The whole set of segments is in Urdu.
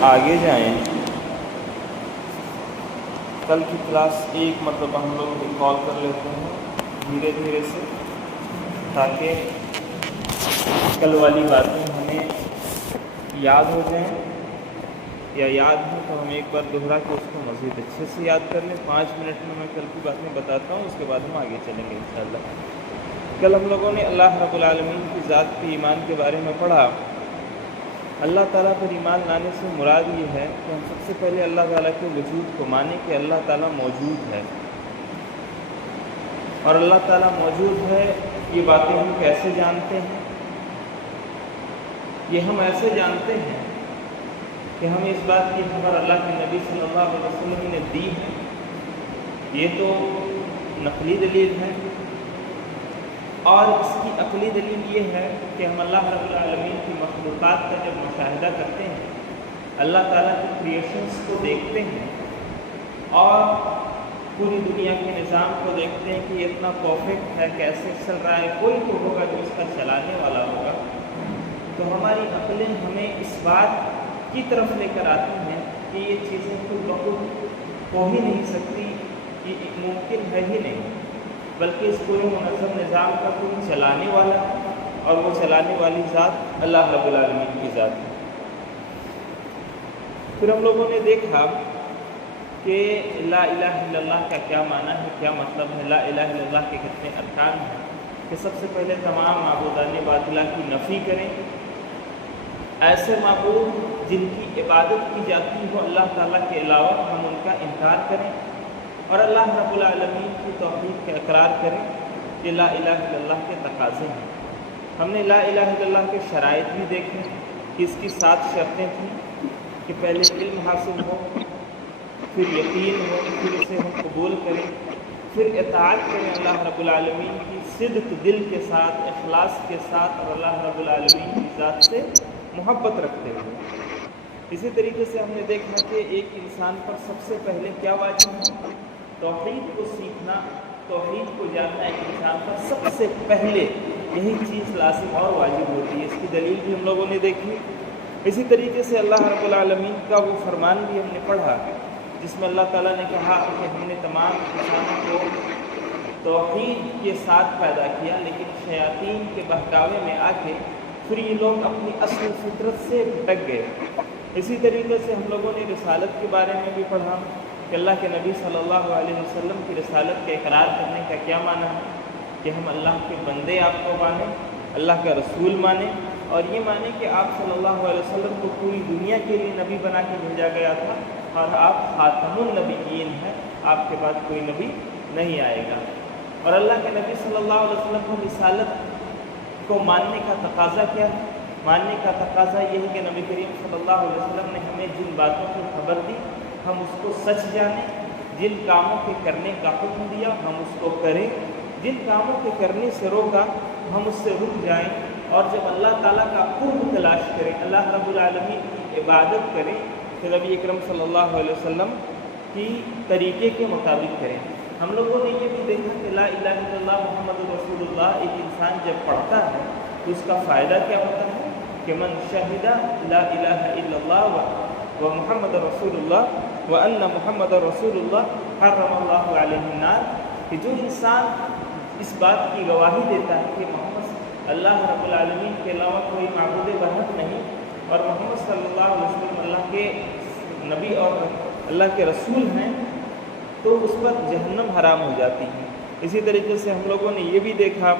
آگے جائیں، کل کی کلاس ایک مرتبہ ہم لوگ ریکال کر لیتے ہیں دھیرے دھیرے سے، تاکہ کل والی باتیں ہمیں یاد ہو جائیں، یا یاد ہو تو ہم ایک بار دوہرا کے اس کو مزید اچھے سے یاد کر لیں۔ 5 منٹ میں کل کی باتیں بتاتا ہوں، اس کے بعد ہم آگے چلیں گے انشاءاللہ۔ کل ہم لوگوں نے اللہ رب العالمین کی ذات کے ایمان کے بارے میں پڑھا۔ اللہ تعالیٰ پر ایمان لانے سے مراد یہ ہے کہ ہم سب سے پہلے اللہ تعالیٰ کے وجود کو مانیں کہ اللہ تعالیٰ موجود ہے، اور اللہ تعالیٰ موجود ہے یہ باتیں ہم کیسے جانتے ہیں؟ یہ ہم ایسے جانتے ہیں کہ ہمیں اس بات کی خبر اللہ کے نبی صلی اللہ علیہ وسلم نے دی ہے۔ یہ تو نقلی دلیل ہے، اور اس کی عقلی دلیل یہ ہے کہ ہم اللہ رب العالمین کی مخلوقات کا جب مشاہدہ کرتے ہیں، اللہ تعالیٰ کی کریشنز کو دیکھتے ہیں اور پوری دنیا کے نظام کو دیکھتے ہیں کہ یہ اتنا پرفیکٹ ہے، کیسے چل رہا ہے، کوئی تو ہوگا جو اس کا چلانے والا ہوگا، تو ہماری عقلیں ہمیں اس بات کی طرف لے کر آتی ہیں کہ یہ چیزیں خود بخود ہو ہی نہیں سکتی، یہ ممکن ہے ہی نہیں، بلکہ اس پورے منظم نظام کا کوئی چلانے والا ہے، اور وہ چلانے والی ذات اللہ رب العالمین کی ذات ہے۔ پھر ہم لوگوں نے دیکھا کہ لا الہ الا اللہ کا کیا معنی ہے، کیا مطلب ہے، لا الہ الا اللہ کے کتنے ارکان ہیں، کہ سب سے پہلے تمام معبودان باطلہ کی نفی کریں، ایسے معبود جن کی عبادت کی جاتی ہو اللہ تعالیٰ کے علاوہ ہم ان کا انکار کریں، اور اللہ رب العالمین کی توحید کا اقرار کریں۔ یہ لا الہ الا اللہ کے تقاضے ہیں۔ ہم نے لا الہ الا اللہ کے شرائط بھی دیکھے کہ اس کی 7 شرطیں تھیں، کہ پہلے علم حاصل ہو، پھر یقین ہو، پھر اسے ہم قبول کریں، پھر اطاعت کریں اللہ رب العالمین کی صدق دل کے ساتھ، اخلاص کے ساتھ، اور اللہ رب العالمین کی ذات سے محبت رکھتے ہوئے۔ اسی طریقے سے ہم نے دیکھا کہ ایک انسان پر سب سے پہلے کیا واجب ہے؟ توحید کو سیکھنا، توحید کو جاننا ایک انسان پر سب سے پہلے یہی چیز لازم اور واجب ہوتی ہے۔ اس کی دلیل بھی ہم لوگوں نے دیکھی۔ اسی طریقے سے اللہ رب العالمین کا وہ فرمان بھی ہم نے پڑھا جس میں اللہ تعالیٰ نے کہا کہ ہم نے تمام انسانوں کو توحید کے ساتھ پیدا کیا، لیکن شیاطین کے بہکاوے میں آ کے پھر یہ لوگ اپنی اصل فطرت سے بھٹک گئے۔ اسی طریقے سے ہم لوگوں نے رسالت کے بارے میں بھی پڑھا کہ اللہ کے نبی صلی اللہ علیہ وسلم کی رسالت کے اقرار کرنے کا کیا معنی ہے، کہ ہم اللہ کے بندے آپ کو مانیں، اللہ کا رسول مانیں، اور یہ مانیں کہ آپ صلی اللہ علیہ وسلم کو پوری دنیا کے لیے نبی بنا کے بھیجا گیا تھا، اور آپ خاتم النبیین ہیں، آپ کے بعد کوئی نبی نہیں آئے گا۔ اور اللہ کے نبی صلی اللہ علیہ وسلم کو رسالت کو ماننے کا تقاضا کیا ہے؟ ماننے کا تقاضا یہ ہے کہ نبی کریم صلی اللہ علیہ وسلم نے ہمیں جن باتوں کی خبر دی ہم اس کو سچ جانیں، جن کاموں کے کرنے کا حکم دیا ہم اس کو کریں، جن کاموں کے کرنے سے روکا ہم اس سے رک جائیں، اور جب اللہ تعالیٰ کا قرب تلاش کریں، اللہ رب العالمین کی عبادت کریں، تو نبی اکرم صلی اللہ علیہ وسلم کی طریقے کے مطابق کریں۔ ہم لوگوں نے یہ بھی دیکھا کہ لا الہ الا اللہ محمد رسول اللہ ایک انسان جب پڑھتا ہے تو اس کا فائدہ کیا ہوتا ہے؟ کہ من شہد لا الہ الا اللہ و محمد رسول اللہ و ان محمد رسول اللہ حرم اللہ علیہ النار، کہ جو انسان اس بات کی گواہی دیتا ہے کہ محمد اللہ رب العالمین کے علاوہ کوئی معبود برحق نہیں، اور محمد صلی اللہ علیہ وسلم اللہ کے نبی اور اللہ کے رسول ہیں، تو اس پر جہنم حرام ہو جاتی ہے۔ اسی طریقے سے ہم لوگوں نے یہ بھی دیکھا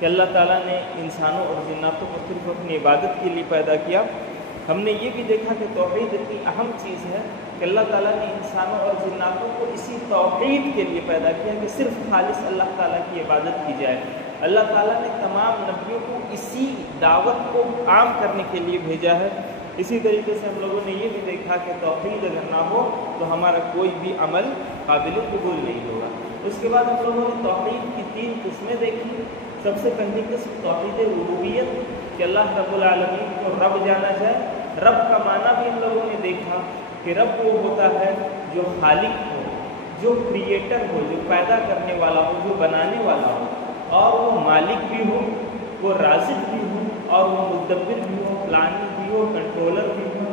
کہ اللہ تعالیٰ نے انسانوں اور جناتوں کو صرف اپنی عبادت کے لیے پیدا کیا۔ ہم نے یہ بھی دیکھا کہ توحید اتنی اہم چیز ہے کہ اللہ تعالیٰ نے انسانوں اور جناتوں کو اسی توحید کے لیے پیدا کیا کہ صرف خالص اللہ تعالیٰ کی عبادت کی جائے۔ اللہ تعالیٰ نے تمام نبیوں کو اسی دعوت کو عام کرنے کے لیے بھیجا ہے۔ اسی طریقے سے ہم لوگوں نے یہ بھی دیکھا کہ توحید اگر نہ ہو تو ہمارا کوئی بھی عمل قابل قبول نہیں ہوگا۔ اس کے بعد ہم لوگوں نے توحید کی 3 قسمیں دیکھی۔ سب سے پہلی قسم توحید ربوبیت، کہ اللہ رب العالمین کو رب جانا جائے۔ رب کا معنی بھی ہم لوگوں نے دیکھا کہ رب وہ ہوتا ہے جو خالق ہو، جو کریٹر ہو، جو پیدا کرنے والا ہو، جو بنانے والا ہو، اور وہ مالک بھی ہو، وہ رازق بھی ہو، اور وہ مدبر بھی ہو، پلانر بھی ہو، کنٹرولر بھی ہو،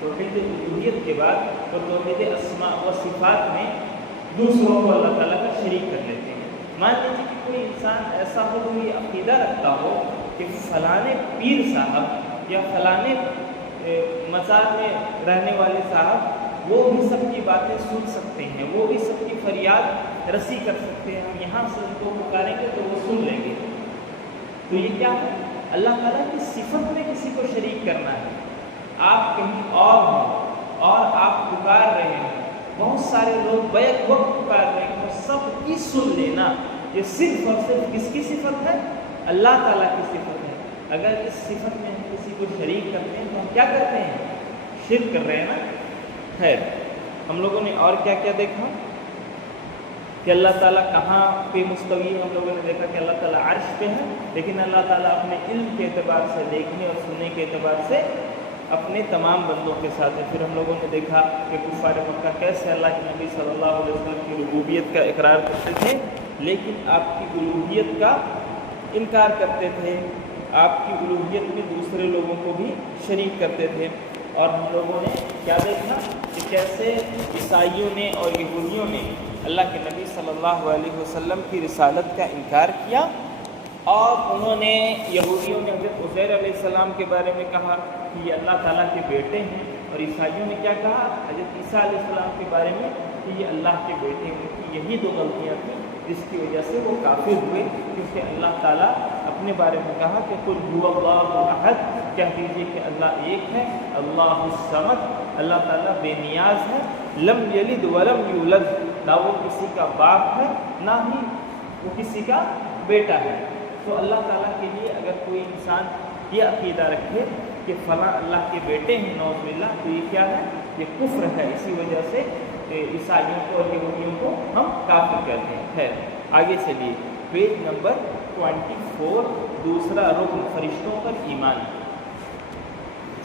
توحید الوہیت کے بعد وہ توحید اسماء و صفات میں دوسروں کو اللہ تعالیٰ کا شریک کر لیتے ہیں۔ مان لیجیے کہ کوئی انسان ایسا ہو جو یہ عقیدہ رکھتا ہو کہ فلانے پیر صاحب یا فلانے مزار میں رہنے والے صاحب وہ بھی سب کی باتیں سن سکتے ہیں، وہ بھی سب کی فریاد رسی کر سکتے ہیں، ہم یہاں سے ان کو پکاریں گے تو وہ سن لیں گے۔ تو یہ کیا ہے؟ اللہ تعالیٰ کی صفت میں کسی کو شریک کرنا ہے۔ آپ کہیں اور ہوں اور آپ پکار رہے ہیں، بہت سارے لوگ بیک وقت پکار رہے ہیں، تو سب کی سن لینا، یہ صرف اور صرف کس کی صفت ہے؟ اللہ تعالیٰ کی صفت ہے۔ اگر اس صفت میں ہم کسی کو شریک کرتے ہیں تو ہم کیا کرتے ہیں؟ شرک کر رہے ہیں نا۔ خیر، ہم لوگوں نے اور کیا کیا دیکھا کہ اللہ تعالیٰ کہاں پہ مستوی ہے۔ ہم لوگوں نے دیکھا کہ اللہ تعالیٰ عرش پہ ہے، لیکن اللہ تعالیٰ اپنے علم کے اعتبار سے، دیکھنے اور سننے کے اعتبار سے اپنے تمام بندوں کے ساتھ ہے۔ پھر ہم لوگوں نے دیکھا کہ کفار مکہ کیسے اللہ کے نبی صلی اللہ علیہ وسلم کی ربوبیت کا اقرار کرتے تھے، لیکن آپ کی الوہیت کا انکار کرتے تھے، آپ کی الوہیت میں دوسرے لوگوں کو بھی شریک کرتے تھے۔ اور ہم لوگوں نے کیا دیکھا کہ کیسے عیسائیوں نے اور یہودیوں نے اللہ کے نبی صلی اللہ علیہ وسلم کی رسالت کا انکار کیا، اور انہوں نے یہودیوں نے حضرت عزیر علیہ السلام کے بارے میں کہا کہ یہ اللہ تعالیٰ کے بیٹے ہیں، اور عیسائیوں نے کیا کہا حضرت عیسیٰ علیہ السلام کے بارے میں کہ یہ اللہ کے بیٹے ہیں۔ ان کی یہی دو غلطیاں تھیں جس کی وجہ سے وہ کافر ہوئے، کیونکہ اللہ تعالیٰ اپنے بارے میں کہا کہ قل هو اللہ احد، کہہ دیجیے کہ اللہ ایک ہے، اللہ الصمد، اللہ تعالیٰ بے نیاز ہے، لم یلد ولم یولد، نہ وہ کسی کا باپ ہے نہ ہی وہ کسی کا بیٹا ہے۔ تو اللہ تعالیٰ کے لیے اگر کوئی انسان یہ عقیدہ رکھے کہ فلاں اللہ کے بیٹے ہیں نعوذ باللہ، تو یہ کیا ہے؟ یہ کفر ہے۔ اسی وجہ سے عیسائیوں کو اور یہودیوں کو ہم کافر کہتے ہیں۔ خیر، آگے چلیے، پیج نمبر 24، دوسرا رکن فرشتوں پر ایمان۔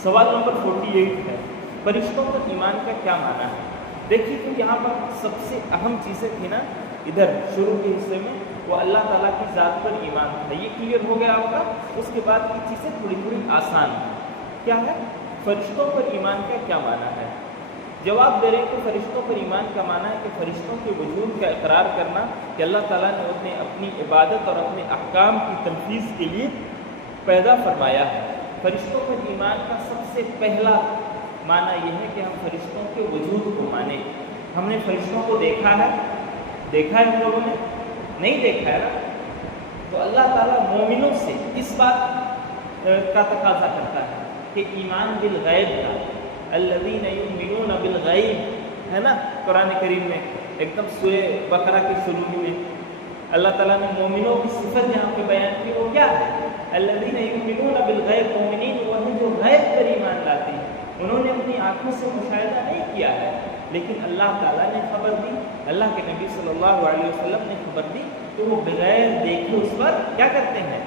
سوال نمبر 48 ہے، فرشتوں پر ایمان کا کیا معنی ہے؟ دیکھیے کہ یہاں پر سب سے اہم چیزیں تھی نا، ادھر شروع کے حصے میں وہ اللہ تعالیٰ کی ذات پر ایمان تھا، یہ کلیئر ہو گیا ہوگا۔ اس کے بعد کی چیزیں تھوڑی تھوڑی آسان ہیں۔ کیا ہے فرشتوں پر ایمان کا کیا معنی ہے؟ جواب دے رہے ہیں کہ فرشتوں پر ایمان کا معنی ہے کہ فرشتوں کے وجود کا اقرار کرنا کہ اللہ تعالیٰ نے انہیں اپنی عبادت اور اپنے احکام کی تنفیذ کے لیے پیدا فرمایا ہے۔ فرشتوں پر ایمان کا سب سے پہلا معنی یہ ہے کہ ہم فرشتوں کے وجود کو مانیں۔ ہم نے فرشتوں کو دیکھا ہے ہم لوگوں نے نہیں دیکھا ہے نا، تو اللہ تعالیٰ مومنوں سے اس بات کا تقاضا کرتا ہے کہ ایمان بالغیب کا، الذین یؤمنون بالغیب ہے نا، قرآن کریم میں ایک دم سورہ بقرہ کی شروع میں اللہ تعالیٰ نے مومنوں کی صفت یہاں پہ بیان کی، وہ کیا ہے؟ الذین یؤمنون بالغیب، مومنین وہ ہیں جو غیب پر ایمان لاتے ہیں۔ انہوں نے اپنی آنکھوں سے مشاہدہ نہیں کیا ہے، لیکن اللہ تعالیٰ نے خبر دی، اللہ کے نبی صلی اللہ علیہ وسلم نے خبر دی، تو وہ بغیر دیکھے اس پر کیا کرتے ہیں؟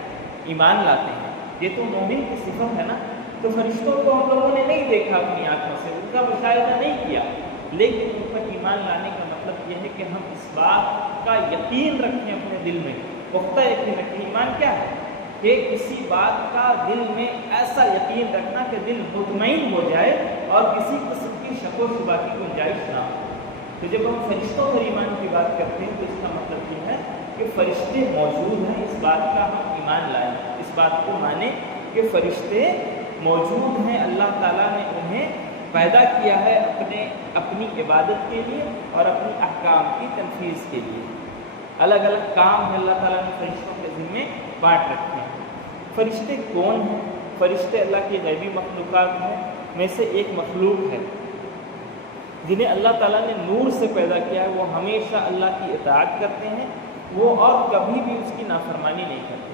ایمان لاتے ہیں۔ یہ تو مومن کی صفت ہے نا۔ تو فرشتوں کو ہم لوگوں نے نہیں دیکھا اپنی آنکھوں سے، ان کا مشاہدہ نہیں کیا، لیکن ان پر ایمان لانے کا مطلب یہ ہے کہ ہم اس بات کا یقین رکھیں اپنے دل میں، پختہ یقین رکھیں۔ ایمان کیا ہے؟ کہ کسی بات کا دل میں ایسا یقین رکھنا کہ دل مطمئن ہو جائے اور کسی قسم کی شک و شبہ کی گنجائش نہ ہو۔ تو جب ہم فرشتوں پر ایمان کی بات کرتے ہیں تو اس کا مطلب یہ ہے کہ فرشتے موجود ہیں، اس بات کا ہم ایمان لائیں، اس بات کو مانیں کہ فرشتے موجود ہیں، اللہ تعالیٰ نے انہیں پیدا کیا ہے اپنی عبادت کے لیے اور اپنی احکام کی تنفیذ کے لیے۔ الگ الگ کام ہے اللہ تعالیٰ نے فرشتوں کے ذمے بانٹ رکھے ہیں۔ فرشتے کون ہیں؟ فرشتے اللہ کی غیبی مخلوقات ہیں میں سے ایک مخلوق ہے جنہیں اللہ تعالیٰ نے نور سے پیدا کیا ہے۔ وہ ہمیشہ اللہ کی اطاعت کرتے ہیں، وہ اور کبھی بھی اس کی نافرمانی نہیں کرتے۔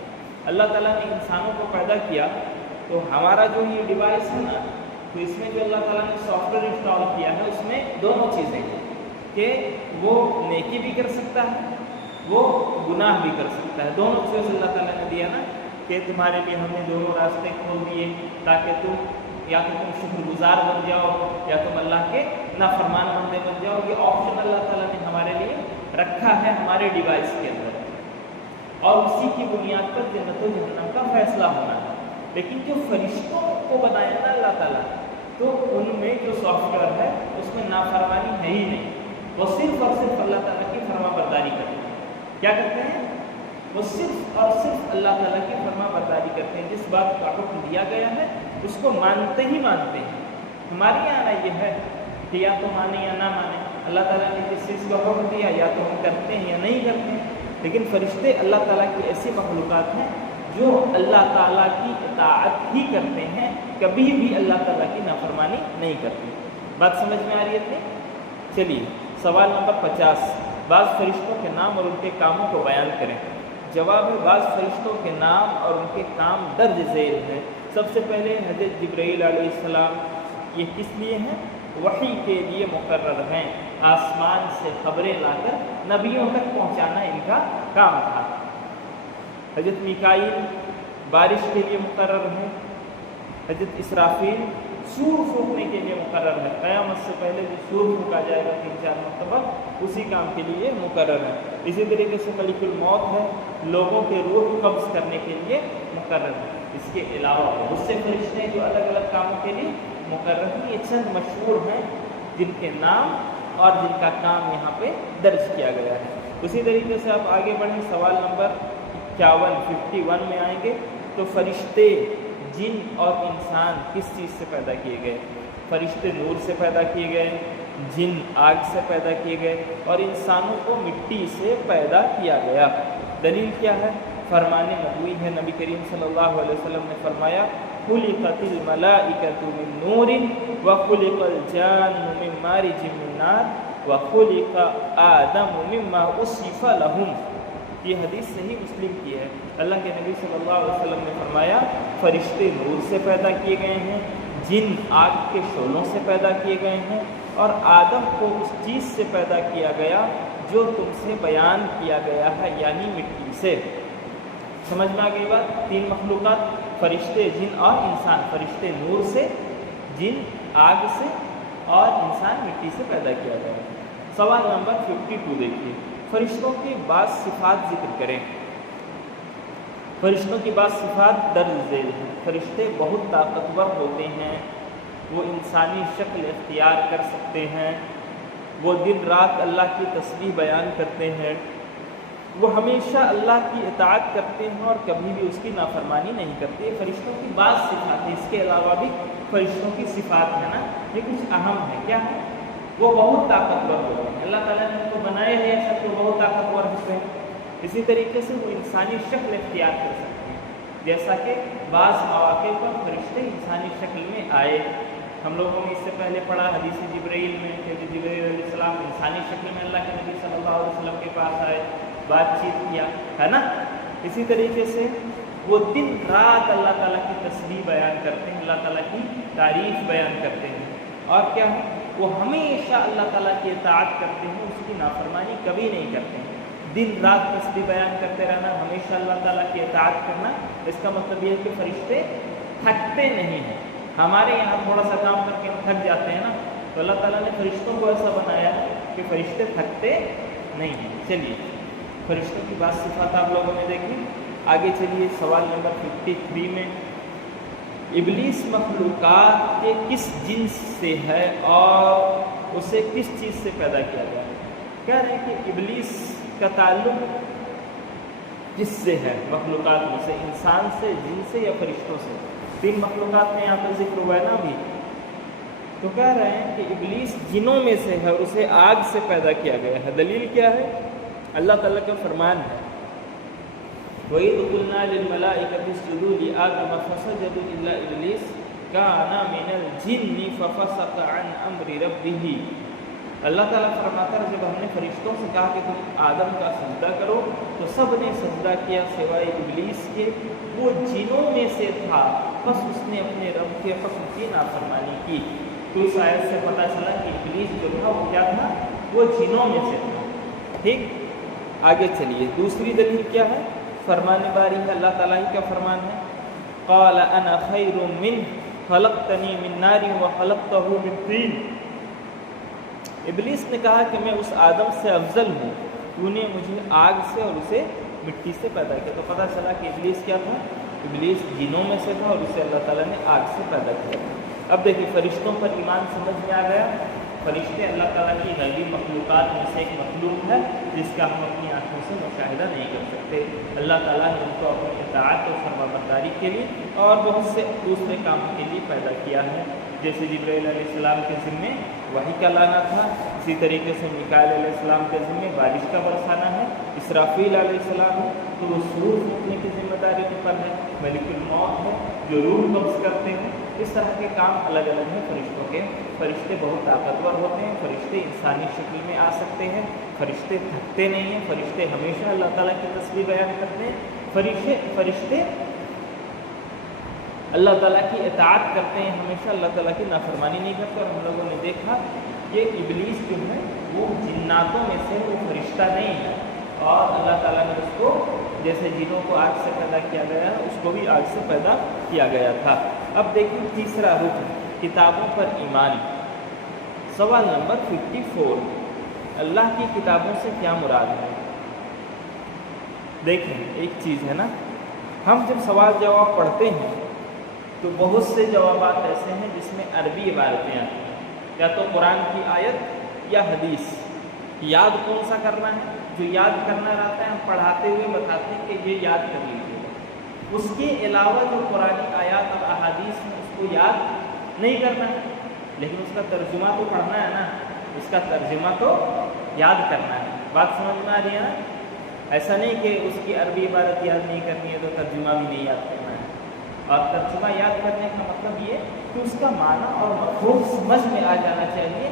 اللہ تعالیٰ نے انسانوں کو پیدا کیا تو ہمارا جو یہ ڈیوائس ہے نا، تو اس میں جو اللہ تعالیٰ نے سافٹ ویئر انسٹال کیا ہے اس میں دونوں چیزیں ہیں کہ وہ نیکی بھی کر سکتا ہے، وہ گناہ بھی کر سکتا ہے۔ دونوں چیزیں اللہ تعالیٰ نے دیا نا کہ تمہارے لیے ہم نے دونوں راستے کھول دیے تاکہ تم یا تو تم شکر گزار بن جاؤ یا تم اللہ کے نافرمان بندے بن جاؤ۔ یہ آپشن اللہ تعالیٰ نے ہمارے لیے رکھا ہے ہمارے ڈیوائس کے اندر، اور اسی کی بنیاد پر جنت و جہنم کا فیصلہ ہونا ہے۔ لیکن جو فرشتوں کو بنایا نا اللہ تعالیٰ، تو ان میں جو سافٹ ویئر ہے اس میں نافرمانی ہے ہی نہیں، وہ صرف اور صرف اللہ تعالیٰ کی فرما برداری کرتے ہیں۔ کیا کرتے ہیں؟ وہ صرف اور صرف اللہ تعالیٰ کی فرما برداری کرتے ہیں، جس بات کا حکم دیا گیا ہے اس کو مانتے ہی مانتے ہیں۔ ہمارے یہاں یہ ہے کہ یا تو مانیں یا نہ مانیں، اللہ تعالیٰ نے جس چیز کا حکم دیا یا تو ہم کرتے ہیں یا نہیں کرتے ہیں، لیکن فرشتے اللہ تعالیٰ کی ایسی مخلوقات ہیں جو اللہ تعالیٰ کی اطاعت ہی کرتے ہیں، کبھی بھی اللہ تعالیٰ کی نافرمانی نہیں کرتے۔ بات سمجھ میں آ رہی ہے اپنی؟ چلیے سوال نمبر 50، بعض فرشتوں کے نام اور ان کے کاموں کو بیان کریں۔ جواب ہے بعض فرشتوں کے نام اور ان کے کام درج ذیل ہیں۔ سب سے پہلے حضرت جبرائیل علیہ السلام، یہ کس لیے ہیں؟ وحی کے لیے مقرر ہیں، آسمان سے خبریں لا کر نبیوں تک پہنچانا ان کا کام تھا۔ حضرت میکائیل بارش کے لیے مقرر ہیں۔ حضرت اسرافیل سور پھونکنے کے لیے مقرر ہے، قیامت سے پہلے جو سور پھونکا جائے گا 3-4 مرتبہ، اسی کام کے لیے مقرر ہے۔ اسی طریقے سے ملک الموت ہے، لوگوں کے روح قبض کرنے کے لیے مقرر ہے۔ اس کے علاوہ بہت سے فرشتے جو الگ الگ کاموں کے لیے مقرر ہیں، یہ چند مشہور ہیں جن کے نام اور جن کا کام یہاں پہ درج کیا گیا ہے۔ اسی طریقے سے آپ آگے بڑھیں، سوال نمبر 51 میں آئیں گے تو فرشتے، جن اور انسان کس چیز سے پیدا کیے گئے؟ فرشتے نور سے پیدا کیے گئے، جن آگ سے پیدا کیے گئے، اور انسانوں کو مٹی سے پیدا کیا گیا۔ دلیل کیا ہے؟ فرمان نبوی ہے، نبی کریم صلی اللہ علیہ وسلم نے فرمایا خلقت الملائکۃ من نور وخلق الجان من مارج من نار وخلق آدم مما وصف لهم۔ یہ حدیث صحیح مسلم کی ہے۔ اللہ کے نبی صلی اللہ علیہ وسلم نے فرمایا فرشتے نور سے پیدا کیے گئے ہیں، جن آگ کے شعلوں سے پیدا کیے گئے ہیں، اور آدم کو اس چیز سے پیدا کیا گیا جو تم سے بیان کیا گیا ہے، یعنی مٹی سے۔ سمجھ میں آ گئی بات؟ 3 مخلوقات، فرشتے، جن اور انسان۔ فرشتے نور سے، جن آگ سے، اور انسان مٹی سے پیدا کیا گیا۔ سوال نمبر 52 دیکھیے، فرشتوں کی بعض صفات ذکر کریں۔ فرشتوں کی بعض صفات درج ذیل ہیں۔ فرشتے بہت طاقتور ہوتے ہیں، وہ انسانی شکل اختیار کر سکتے ہیں، وہ دن رات اللہ کی تسبیح بیان کرتے ہیں، وہ ہمیشہ اللہ کی اطاعت کرتے ہیں اور کبھی بھی اس کی نافرمانی نہیں کرتے۔ یہ فرشتوں کی بعض صفات ہیں، اس کے علاوہ بھی فرشتوں کی صفات ہے نا، یہ کچھ اہم ہے۔ کیا ہے؟ وہ بہت طاقتور ہوتے ہیں، اللہ تعالیٰ نے ان کو بنایا ہے ایسا کہ وہ بہت طاقتور ہوتے ہیں۔ اسی طریقے سے وہ انسانی شکل اختیار کر سکتے ہیں، جیسا کہ بعض مواقع پر فرشتے انسانی شکل میں آئے۔ ہم لوگوں نے اس سے پہلے پڑھا حدیث جبرائیل میں کہ جبرائیل علیہ السلام انسانی شکل میں اللہ کے نبی صلی اللہ علیہ وسلم کے پاس آئے، بات چیت کیا، ہے نا۔ اسی طریقے سے وہ دن رات اللہ تعالیٰ کی تسبیح بیان کرتے ہیں، اللہ تعالیٰ کی تعریف بیان کرتے ہیں، اور کیا ہے؟ وہ ہمیشہ اللہ تعالیٰ کی اطاعت کرتے ہیں، اس کی نافرمانی کبھی نہیں کرتے ہیں۔ دن رات تسبیح بیان کرتے رہنا، ہمیشہ اللہ تعالیٰ کی اطاعت کرنا، اس کا مطلب یہ ہے کہ فرشتے تھکتے نہیں ہیں۔ ہمارے یہاں تھوڑا سا کام کر کے ہم تھک جاتے ہیں نا، تو اللہ تعالیٰ نے فرشتوں کو ایسا بنایا ہے کہ فرشتے تھکتے نہیں ہیں۔ چلیے فرشتوں کی بعض صفات آپ لوگوں نے دیکھی۔ آگے چلیے سوال نمبر 53 میں، ابلیس مخلوقات کے کس جنس سے ہے اور اسے کس چیز سے پیدا کیا گیا؟ کہہ رہے ہیں کہ ابلیس کا تعلق کس سے ہے؟ مخلوقات میں سے، انسان سے، جن سے، یا فرشتوں سے؟ 3 مخلوقات میں یہاں پر ذکر ہوا ہے نا ابھی، تو کہہ رہے ہیں کہ ابلیس جنوں میں سے ہے اور اسے آگ سے پیدا کیا گیا ہے۔ دلیل کیا ہے؟ اللہ تعالیٰ کا فرمان ہے وَإِذْ قُلْنَا لِلْمَلَائِكَةِ اسْجُدُوا لِآدَمَ فَسَجَدُوا إِلَّا إِبْلِيسَ كَانَ مِنَ الْجِنِّ فَفَسَقَ عَنْ أَمْرِ رَبِّهِ۔ اللہ تعالیٰ فرماتا ہے جب ہم نے فرشتوں سے کہا کہ تم آدم کا سجدہ کرو تو سب نے سجدہ کیا سوائے ابلیس کے، وہ جنوں میں سے تھا، بس اس نے اپنے رب کے حکم کی نافرمانی کی۔ تو اس آیت سے پتہ چلا کہ ابلیس جو تھا وہ کیا تھا؟ وہ جنوں میں سے تھا۔ ٹھیک، آگے چلیے، دوسری دلیل کیا ہے؟ فرمان باری ہے، اللہ تعالیٰ ہی کا فرمان ہے، قال انا خیر منہ خلقتنی من نار وخلقتہ من طین۔ ابلیس نے کہا کہ میں اس آدم سے افضل ہوں، تو نے مجھے آگ سے اور اسے مٹی سے پیدا کیا۔ تو پتہ چلا کہ ابلیس کیا تھا؟ ابلیس جنوں میں سے تھا اور اسے اللہ تعالیٰ نے آگ سے پیدا کیا۔ اب دیکھیں فرشتوں پر ایمان سمجھ میں آ گیا. فرشتے اللہ تعالیٰ کی غیبی مخلوقات میں سے ایک مخلوق ہے جس کا ہم اپنی آنکھوں سے مشاہدہ نہیں کر سکتے. اللہ تعالیٰ نے ان کو اپنی اطاعت اور فرمانبرداری کے لیے اور بہت سے دوسرے کاموں کے لیے پیدا کیا ہے. جیسے جبرائیل علیہ السلام کے ذمے وحی کا لانا تھا، اسی طریقے سے میکائیل علیہ السلام کے ذمے بارش کا برسانا ہے. اسرافیل علیہ السلام ہے تو وہ سور پھونکنے کی ذمہ داری ان پر ہے. ملک الموت ہے جو روح قبض کرتے ہیں. اس طرح کے کام الگ الگ ہیں فرشتوں کے. فرشتے بہت طاقتور ہوتے ہیں. فرشتے انسانی شکل میں آ سکتے ہیں. فرشتے تھکتے نہیں ہیں. فرشتے ہمیشہ اللہ تعالیٰ کی تسبیح بیان کرتے ہیں. فرشتے اللہ تعالیٰ کی اطاعت کرتے ہیں، ہمیشہ اللہ تعالیٰ کی نافرمانی نہیں کرتے. اور ہم لوگوں نے دیکھا کہ ابلیس جو ہے وہ جناتوں میں سے وہ فرشتہ نہیں ہے، اور اللہ تعالیٰ نے اس کو جیسے جنوں کو آگ سے پیدا کیا گیا ہے اس کو بھی آگ سے پیدا کیا گیا تھا. اب دیکھیں تیسرا رکن کتابوں پر ایمان. سوال نمبر 54، اللہ کی کتابوں سے کیا مراد ہے؟ دیکھیں ایک چیز ہے نا، ہم جب سوال جواب پڑھتے ہیں تو بہت سے جوابات ایسے ہیں جس میں عربی عبارتیں آتی ہیں، یا تو قرآن کی آیت یا حدیث. یاد کون سا کرنا ہے؟ جو یاد کرنا رہتا ہے ہم پڑھاتے ہوئے بتاتے ہیں کہ یہ یاد کر لیجیے. اس کے علاوہ جو قرآن آیات اور احادیث ہیں اس کو یاد نہیں کرنا ہے، لیکن اس کا ترجمہ تو پڑھنا ہے نا، اس کا ترجمہ تو یاد کرنا ہے. بات سمجھ میں آ رہی ہے نا؟ ایسا نہیں کہ اس کی عربی عبارت یاد نہیں کرنی ہے تو ترجمہ بھی نہیں یاد کرنا ہے. اور ترجمہ یاد کرنے کا مطلب یہ کہ اس کا معنی اور مفہوم سمجھ میں آ جانا چاہیے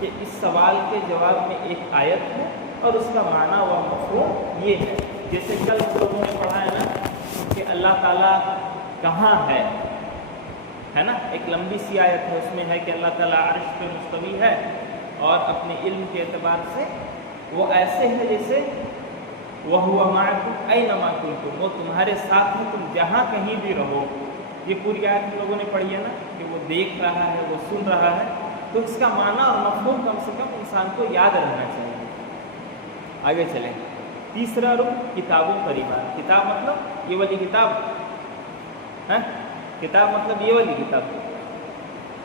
کہ اس سوال کے جواب میں ایک آیت ہے اور اس کا معنی و مفہوم یہ ہے. جیسے کل لوگوں نے پڑھا ہے نا کہ اللہ تعالیٰ کہاں ہے نا، ایک لمبی سی آیت ہے، اس میں ہے کہ اللہ تعالیٰ عرش پہ مستوی ہے اور اپنے علم کے اعتبار سے وہ ایسے ہے جیسے وَهُوَ مَعَكُمْ أَيْنَمَا كُنْتُمْ، وہ تمہارے ساتھ ہے تم جہاں کہیں بھی رہو. یہ پوری آیت ہم لوگوں نے پڑھی ہے نا کہ وہ دیکھ رہا ہے، وہ سن رہا ہے. تو اس کا معنی اور مفہوم کم سے کم انسان کو یاد رہنا چاہیے. آگے چلیں. تیسرا رکن کتابوں پر ایمان. کتاب مطلب یہ والی کتاب ہے؟ کتاب مطلب یہ والی کتاب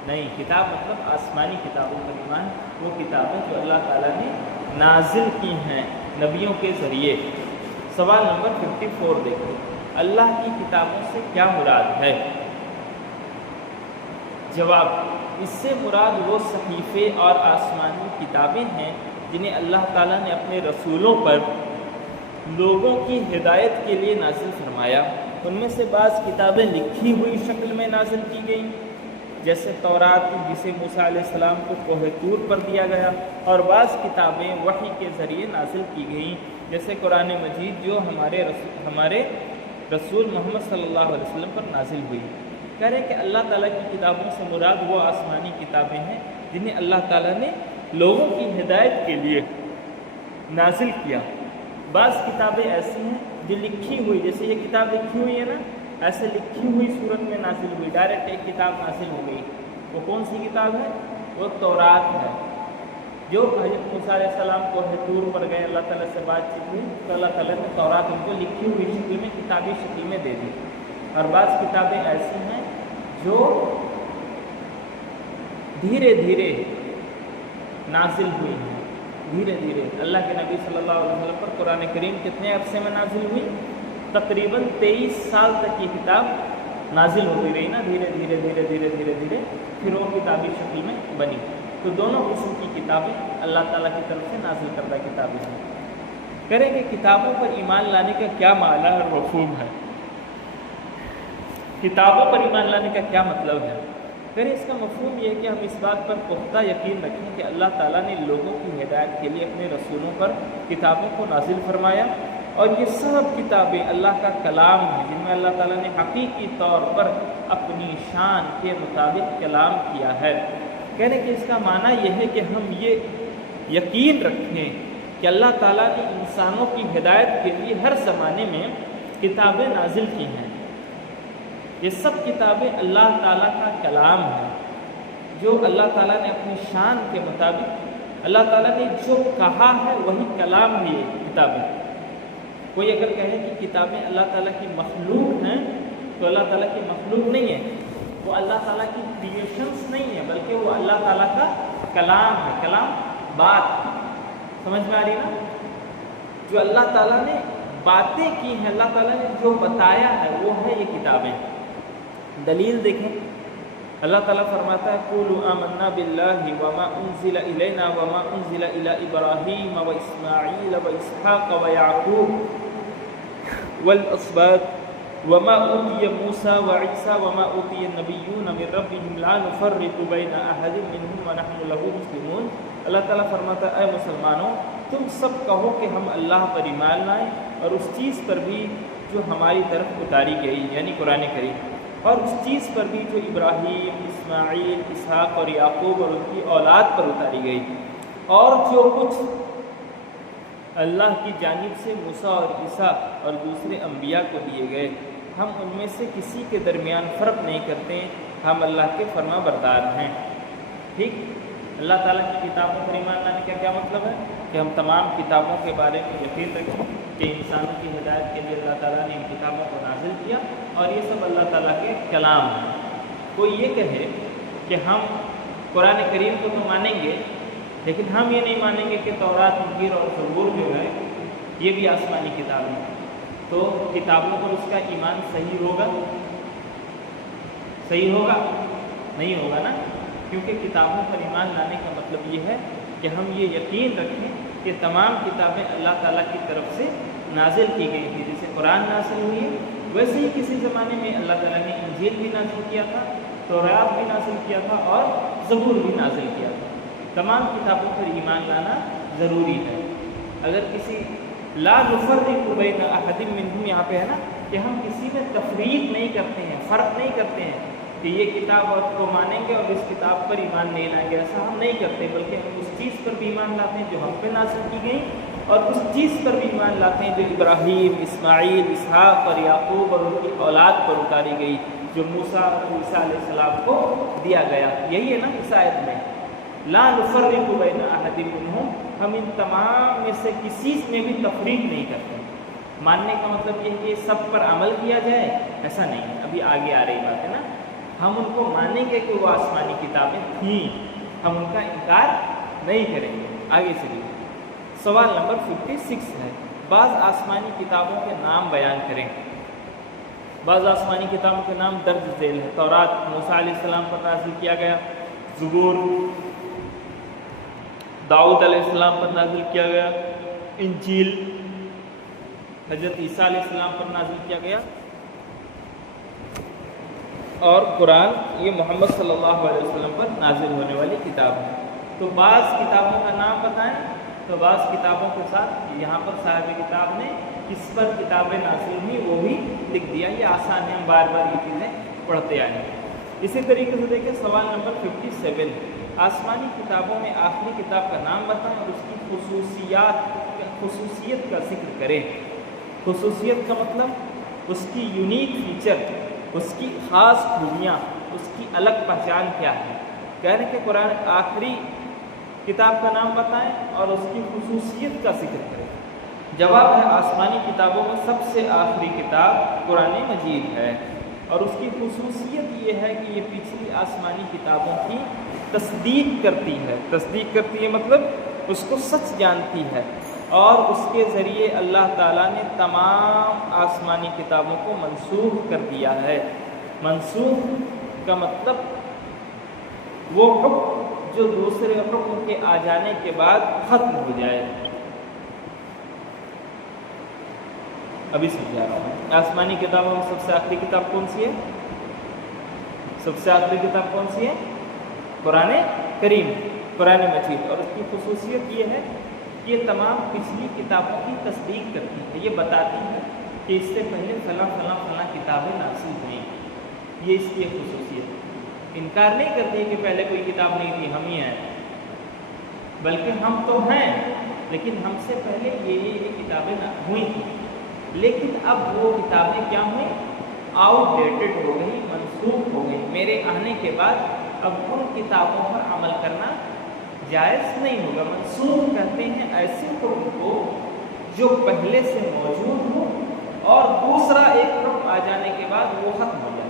نہیں، کتاب مطلب آسمانی کتابوں پر ایمان. وہ کتابیں جو اللہ تعالیٰ نے نازل کی ہیں نبیوں کے ذریعے. سوال نمبر 54 دیکھو، اللہ کی کتابوں سے کیا مراد ہے؟ جواب، اس سے مراد وہ صحیفے اور آسمانی کتابیں ہیں جنہیں اللہ تعالیٰ نے اپنے رسولوں پر لوگوں کی ہدایت کے لیے نازل فرمایا. ان میں سے بعض کتابیں لکھی ہوئی شکل میں نازل کی گئیں، جیسے تورات جسے موسیٰ علیہ السلام کو کوہ طور پر دیا گیا، اور بعض کتابیں وحی کے ذریعے نازل کی گئیں جیسے قرآن مجید جو ہمارے رسول محمد صلی اللہ علیہ وسلم پر نازل ہوئی. کہہ رہے ہیں کہ اللہ تعالیٰ کی کتابوں سے مراد وہ آسمانی کتابیں ہیں جنہیں اللہ تعالیٰ نے لوگوں کی ہدایت کے لیے نازل کیا. بعض کتابیں ایسی ہیں جو لکھی ہوئی، جیسے یہ کتاب لکھی ہوئی ہے نا، ایسے لکھی ہوئی صورت میں نازل ہوئی، ڈائریکٹ ایک کتاب نازل ہو گئی. وہ کون سی کتاب ہے؟ وہ تورات ہے. جو حضرت موسیٰ علیہ السلام کو طور پر گئے، اللہ تعالیٰ سے بات چیت ہوئی تو اللہ تعالیٰ نے تورات ان کو لکھی ہوئی شکل میں کتابی شکل میں دے دی. اور بعض کتابیں ایسی ہیں جو دھیرے دھیرے نازل ہوئی ہیں، دھیرے دھیرے. اللہ کے نبی صلی اللہ علیہ وسلم پر قرآن کریم کتنے عرصے میں نازل ہوئی؟ تقریباً 23 سال تک یہ کتاب نازل ہوتی رہی نا، دھیرے دھیرے دھیرے دھیرے دھیرے دھیرے پھر وہ کتابی شکل میں بنی. تو دونوں قسم کی کتابیں اللہ تعالیٰ کی طرف سے نازل کردہ کتابیں ہیں. کریں کہ کتابوں پر ایمان لانے کا کیا معنی اور مفہوم ہے؟ کتابوں پر ایمان لانے کا کیا مطلب ہے؟ کریں اس کا مفہوم یہ ہے کہ ہم اس بات پر پختہ یقین رکھیں کہ اللہ تعالیٰ نے لوگوں کی ہدایت کے لیے اپنے رسولوں پر کتابوں کو نازل فرمایا، اور یہ سب کتابیں اللہ کا کلام ہیں جن میں اللہ تعالیٰ نے حقیقی طور پر اپنی شان کے مطابق کلام کیا ہے. کہنے کہ اس کا معنی یہ ہے کہ ہم یہ یقین رکھیں کہ اللہ تعالیٰ نے انسانوں کی ہدایت کے لیے ہر زمانے میں کتابیں نازل کی ہیں. یہ سب کتابیں اللہ تعالیٰ کا کلام ہے جو اللہ تعالیٰ نے اپنی شان کے مطابق، اللہ تعالیٰ نے جو کہا ہے وہی کلام ہے. یہ کتابیں، کوئی اگر کہے کہ کتابیں اللہ تعالیٰ کی مخلوق ہیں تو اللہ تعالیٰ کی مخلوق نہیں ہے. وہ اللہ تعالیٰ کی کریشنس نہیں ہے، بلکہ وہ اللہ تعالیٰ کا کلام ہے، کلام بات، سمجھ میں آ رہی نا؟ جو اللہ تعالیٰ نے باتیں کی ہیں، اللہ تعالیٰ نے جو بتایا ہے وہ ہے یہ کتابیں۔ دلیل دیکھیں، اللہ تعالیٰ فرماتا ہے قولوا آمنا باللہ وما انزل الینا وما انزل الی ابراہیم واسماعیل واسحاق ویعقوب والاسباط وما اوتی موسیٰ وعیسیٰ وما اوتی النبیون من ربهم لا نفرق بین احد منهم ونحن له مسلمون۔ اللہ تعالیٰ فرماتا ہے اے مسلمانوں، تم سب کہو کہ ہم اللہ پر ایمان لائیں اور اس چیز پر بھی جو ہماری طرف اتاری گئی، یعنی قرآن کریم، اور اس چیز پر بھی جو ابراہیم، اسماعیل، اسحاق اور یعقوب اور ان کی اولاد پر اتاری گئی، اور جو کچھ اللہ کی جانب سے موسیٰ اور عیسیٰ اور دوسرے انبیاء کو دیے گئے، ہم ان میں سے کسی کے درمیان فرق نہیں کرتے، ہم اللہ کے فرما بردار ہیں۔ ٹھیک، اللہ تعالیٰ کی کتابوں پر ایمان لانے کا کیا مطلب ہے؟ کہ ہم تمام کتابوں کے بارے میں یقین رکھیں کہ انسانوں کی ہدایت کے لیے اللہ تعالیٰ نے ان کتابوں کو نازل کیا اور یہ سب اللہ تعالیٰ کے کلام ہیں۔ کوئی یہ کہے کہ ہم قرآن کریم کو تو مانیں گے، لیکن ہم یہ نہیں مانیں گے کہ تورات، انجیل اور زبور جو ہے یہ بھی آسمانی کتاب ہے، تو کتابوں پر اس کا ایمان صحیح ہوگا؟ صحیح ہوگا؟ نہیں ہوگا نا، کیونکہ کتابوں پر ایمان لانے کا مطلب یہ ہے کہ ہم یہ یقین رکھیں کہ تمام کتابیں اللہ تعالیٰ کی طرف سے نازل کی گئی تھی، جیسے قرآن نازل ہوئی ہے ویسے ہی کسی زمانے میں اللہ تعالیٰ نے انجیل بھی نازل کیا تھا، تورات بھی نازل کیا تھا اور زبور بھی نازل کیا تھا۔ تمام کتابوں پر ایمان لانا ضروری ہے۔ اگر کسی لا نفرق بین احد منہم، یہاں پہ ہے نا کہ ہم کسی میں تفریق نہیں کرتے ہیں، فرق نہیں کرتے ہیں کہ یہ کتاب آپ کو مانیں گے اور اس کتاب پر ایمان نہیں لائیں گے، ایسا ہم نہیں کرتے، بلکہ ہم اس چیز پر بھی ایمان لاتے ہیں جو ہم پہ نازل کی گئی، اور اس چیز پر بھی ایمان لاتے ہیں جو ابراہیم، اسماعیل، اسحاق اور یعقوب اور ان کی اولاد پر اتاری گئی، جو موسیٰ اور عیسیٰ علیہ السلام کو دیا گیا۔ یہی ہے نا اس آیت میں لا نفرق بین احد منہم، ہم ان تمام میں سے کسی میں بھی تفریق نہیں کرتے۔ ماننے کا مطلب یہ ہے کہ سب پر عمل کیا جائے، ایسا نہیں ہے، ابھی آگے آ رہی بات ہے نا۔ ہم ان کو مانیں گے کہ وہ آسمانی کتابیں تھیں، ہم ان کا انکار نہیں کریں گے۔ آگے چلیے، سوال نمبر 56 ہے، بعض آسمانی کتابوں کے نام بیان کریں۔ بعض آسمانی کتابوں کے نام درج ذیل ہے۔ تورات موسیٰ علیہ السلام پر نازل کیا گیا، زبور داؤد علیہ السلام پر نازل کیا گیا، انجیل حضرت عیسیٰ علیہ السلام پر نازل کیا گیا، اور قرآن یہ محمد صلی اللہ علیہ وسلم پر نازل ہونے والی کتاب ہے۔ تو بعض کتابوں کا نام بتائیں، تو بعض کتابوں کے ساتھ یہاں پر صاحب کتاب نے کس پر کتابیں نازل ہوئی وہ بھی لکھ دیا۔ یہ آسان ہے، ہم بار بار یہ چیزیں پڑھتے آئیں گے۔ اسی طریقے سے دیکھیں سوال نمبر 57، آسمانی کتابوں میں آخری کتاب کا نام بتائیں اور اس کی خصوصیت کا ذکر کریں۔ خصوصیت کا مطلب اس کی یونیک فیچر، اس کی خاص خوبیاں، اس کی الگ پہچان کیا ہے۔ کہہ رہے کہ قرآن آخری کتاب کا نام بتائیں اور اس کی خصوصیت کا ذکر کریں۔ جواب ہے آسمانی کتابوں میں سب سے آخری کتاب قرآن مجید ہے، اور اس کی خصوصیت یہ ہے کہ یہ پچھلی آسمانی کتابوں کی تصدیق کرتی ہے۔ تصدیق کرتی ہے مطلب اس کو سچ جانتی ہے، اور اس کے ذریعے اللہ تعالیٰ نے تمام آسمانی کتابوں کو منسوخ کر دیا ہے۔ منسوخ کا مطلب وہ حکم جو دوسرے حکم کے آ جانے کے بعد ختم ہو جائے۔ ابھی سمجھا رہا ہوں۔ آسمانی کتابوں میں سب سے آخری کتاب کون سی ہے؟ سب سے آخری کتاب کون سی ہے؟ قرآن کریم، قرآن مجید۔ اور اس کی خصوصیت یہ ہے کہ یہ تمام پچھلی کتابوں کی تصدیق کرتی ہے، یہ بتاتی ہے کہ اس سے پہلے فلاں فلاں فلاں کتابیں نازل ہوئیں۔ یہ اس کی خصوصیت ہے۔ انکار نہیں کرتی کہ پہلے کوئی کتاب نہیں تھی، ہم ہی ہیں، بلکہ ہم تو ہیں، لیکن ہم سے پہلے یہ کتابیں ہوئی تھیں، لیکن اب وہ کتابیں کیا ہوئیں؟ آؤٹ ڈیٹڈ ہو گئی، منسوخ ہو گئی۔ میرے آنے کے بعد اب ان کتابوں پر عمل کرنا جائز نہیں ہوگا۔ منسوخ کہتے ہیں ایسے حکم کو جو پہلے سے موجود ہو اور دوسرا ایک حکم آ جانے کے بعد وہ ختم ہو جائے۔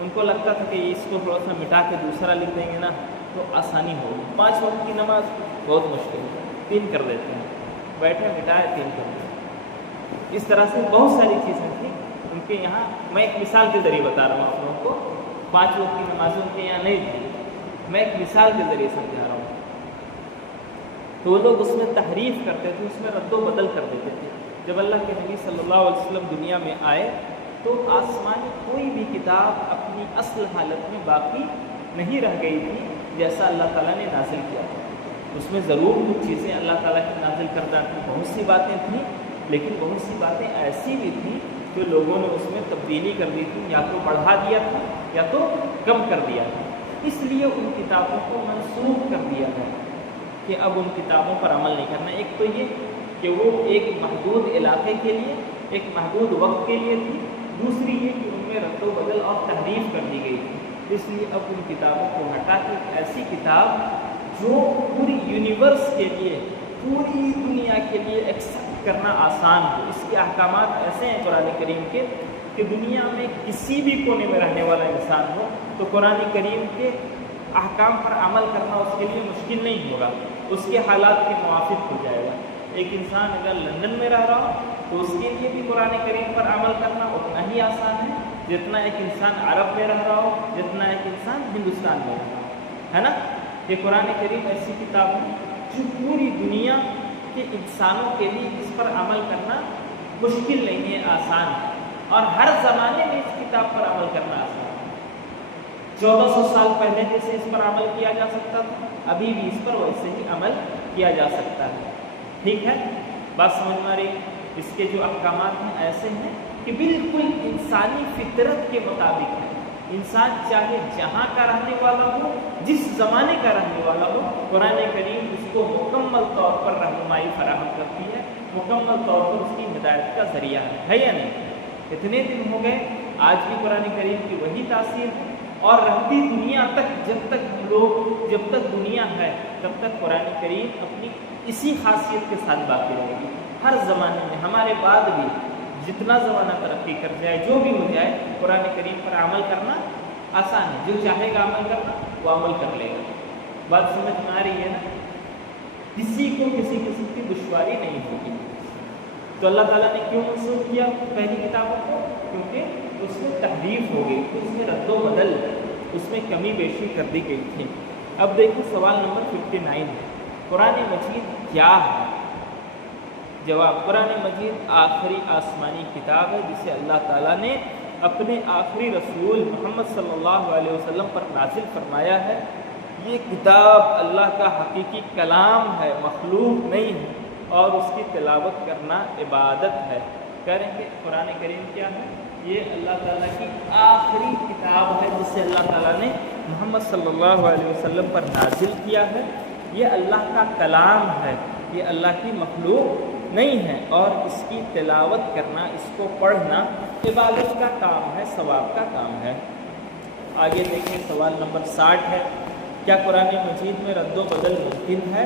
ان کو لگتا تھا کہ اس کو تھوڑا سا مٹا کے دوسرا لکھ دیں گے نا تو آسانی ہوگی. 5 وقت کی نماز بہت مشکل ہے, 3 کر دیتے ہیں, بیٹھے مٹائے 3 کر دیتے ہیں. اس طرح سے بہت ساری چیزیں تھیں ان کے یہاں. میں ایک مثال کے ذریعے بتا رہا ہوں آپ لوگوں کو. 5 وقت کی نمازیں ان کے یہاں نہیں تھی, میں ایک مثال کے ذریعے سمجھا رہا ہوں. تو وہ لوگ اس میں تحریف کرتے تھے, اس میں رد و بدل کر دیتے تھے. جب اللہ کے نبی صلی اللہ علیہ وسلم دنیا میں آئے تو آسمانی کوئی بھی کتاب اپنی اصل حالت میں باقی نہیں رہ گئی تھی جیسا اللہ تعالیٰ نے نازل کیا تھا. اس میں ضرور کچھ چیزیں اللہ تعالیٰ کی نازل کردہ تھیں, بہت سی باتیں تھیں, لیکن بہت سی باتیں ایسی بھی تھیں جو لوگوں نے اس میں تبدیلی کر دی تھی, یا تو بڑھا دیا تھا یا تو کم کر دیا تھا. اس لیے ان کتابوں کو منسوخ کر دیا ہے کہ اب ان کتابوں پر عمل نہیں کرنا. ایک تو یہ کہ وہ ایک محدود علاقے کے لیے, ایک محدود وقت کے لیے تھی. دوسری یہ کہ ان میں رد و بدل اور تحریف کر دی گئی تھی. اس لیے اب ان کتابوں کو ہٹا کے ایسی کتاب جو پوری یونیورس کے لیے, پوری دنیا کے لیے ایکسیپٹ کرنا آسان ہو. اس کے احکامات ایسے ہیں قرآن کریم کے کہ دنیا میں کسی بھی کونے میں رہنے والا انسان ہو تو قرآن کریم کے احکام پر عمل کرنا اس کے لیے مشکل نہیں ہوگا, اس کے حالات کے موافق ہو جائے گا. ایک انسان اگر لندن میں رہ رہا ہو تو اس کے لیے بھی قرآن کریم پر عمل کرنا اتنا ہی آسان ہے جتنا ایک انسان عرب میں رہ رہا ہو, جتنا ایک انسان ہندوستان میں رہ رہا ہو, ہے نا. یہ قرآن کریم ایسی کتاب ہے جو پوری دنیا کے انسانوں کے لیے اس پر عمل کرنا مشکل نہیں ہے, آسان ہے. اور ہر زمانے میں اس کتاب پر عمل کرنا آسان ہے. 1400 سال پہلے جیسے اس پر عمل کیا جا سکتا تھا, ابھی بھی اس پر ویسے ہی عمل کیا جا سکتا ہے. ٹھیک ہے, بات سمجھ میں آ رہی. اس کے جو احکامات ہیں ایسے ہیں کہ بالکل انسانی فطرت کے مطابق ہے. انسان چاہے جہاں کا رہنے والا ہو, جس زمانے کا رہنے والا ہو, قرآن کریم اس کو مکمل طور پر رہنمائی فراہم کرتی ہے, مکمل طور پر اس کی ہدایت کا ذریعہ ہے یا نہیں. اتنے دن ہو گئے, آج بھی قرآن کریم کی وہی تاثیر ہے اور رہتی دنیا تک. جب تک دنیا ہے تب تک قرآن کریم اپنی اسی خاصیت کے ساتھ باقی رہے گی. ہر زمانے میں, ہمارے بعد بھی جتنا زمانہ ترقی کر جائے, جو بھی ہو جائے, قرآن کریم پر عمل کرنا آسان ہے. جو چاہے گا عمل کرنا وہ عمل کر لے گا. بات سمجھ میں آ رہی ہے نا. کسی کو کسی قسم کی دشواری نہیں ہوگی. تو اللہ تعالیٰ نے کیوں منسوخ کیا پہلی کتابوں کو؟ کیونکہ اس میں تحریف ہو گئی, اس میں رد و بدل, اس میں کمی بیشی کر دی گئی تھی. اب دیکھیں سوال نمبر 59 ہے, قرآن مجید کیا ہے؟ جواب, قرآن مجید آخری آسمانی کتاب ہے جسے اللہ تعالیٰ نے اپنے آخری رسول محمد صلی اللہ علیہ وسلم پر نازل فرمایا ہے. یہ کتاب اللہ کا حقیقی کلام ہے, مخلوق نہیں ہے, اور اس کی تلاوت کرنا عبادت ہے. کہہ رہے ہیں کہ قرآن کریم کیا ہے؟ یہ اللہ تعالیٰ کی آخری کتاب ہے جسے اللہ تعالیٰ نے محمد صلی اللہ علیہ وسلم پر نازل کیا ہے. یہ اللہ کا کلام ہے, یہ اللہ کی مخلوق نہیں ہے, اور اس کی تلاوت کرنا, اس کو پڑھنا عبادت کا کام ہے, ثواب کا کام ہے. آگے دیکھیں سوال نمبر 60 ہے, کیا قرآن مجید میں رد و بدل ممکن ہے؟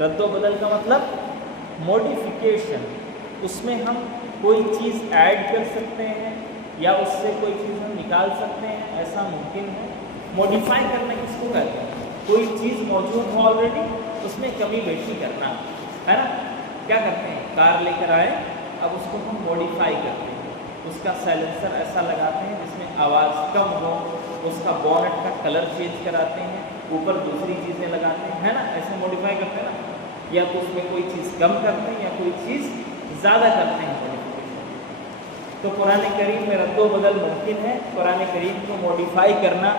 رد و بدل کا مطلب موڈیفیکیشن. اس میں ہم کوئی چیز ایڈ کر سکتے ہیں یا اس سے کوئی چیز ہم نکال سکتے ہیں, ایسا ممکن ہے. موڈیفائی کرنا کس کو کہتے ہیں؟ کوئی چیز موجود ہو آلریڈی, اس میں کمی بیشی کرنا, ہے نا. کیا کرتے ہیں, کار لے کر آئے, اب اس کو ہم موڈیفائی کرتے ہیں, اس کا سائلنسر ایسا لگاتے ہیں جس میں آواز کم ہو, اس کا بونٹ کا کلر چینج کراتے ہیں, اوپر دوسری چیزیں لگاتے ہیں, ہے نا. ایسے موڈیفائی کرتے ہیں نا, یا تو اس میں کوئی چیز کم کرتے ہیں یا کوئی چیز زیادہ کرتے ہیں موڈیفیکیشن. تو قرآن کریم میں رد و بدل ممکن ہے, قرآن کریم کو موڈیفائی کرنا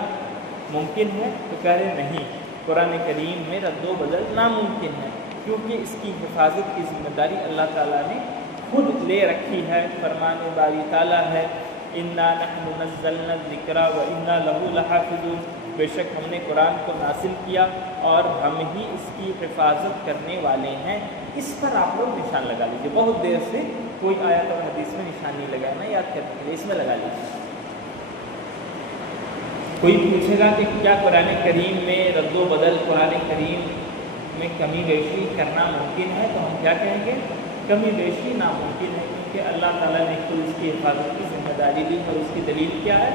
ممکن ہے؟ تو کہہ رہے نہیں, قرآن کریم میں رد و بدل ناممکن ہے, کیونکہ اس کی حفاظت کی ذمہ داری اللہ تعالیٰ نے خود لے رکھی ہے. فرمان باری تعالیٰ ہے, انا نحن نزلنا الذکر وانا لہ لحافظون, بے شک ہم نے قرآن کو نازل کیا اور ہم ہی اس کی حفاظت کرنے والے ہیں. اس پر آپ لوگ نشان لگا لیجیے. بہت دیر سے کوئی آیت اور حدیث میں نشان نہیں لگایا, میں یاد کرنے کے لیے اس میں لگا لیجیے. کوئی پوچھے گا کہ کیا قرآن کریم میں رد و بدل, قرآن کریم میں کمی بیشی کرنا ممکن ہے؟ تو ہم کیا کہیں گے, کمی بیشی ناممکن ہے, کیونکہ اللہ تعالیٰ نے خود اس کی حفاظت کی ذمہ داری لی. اور اس کی دلیل کیا ہے؟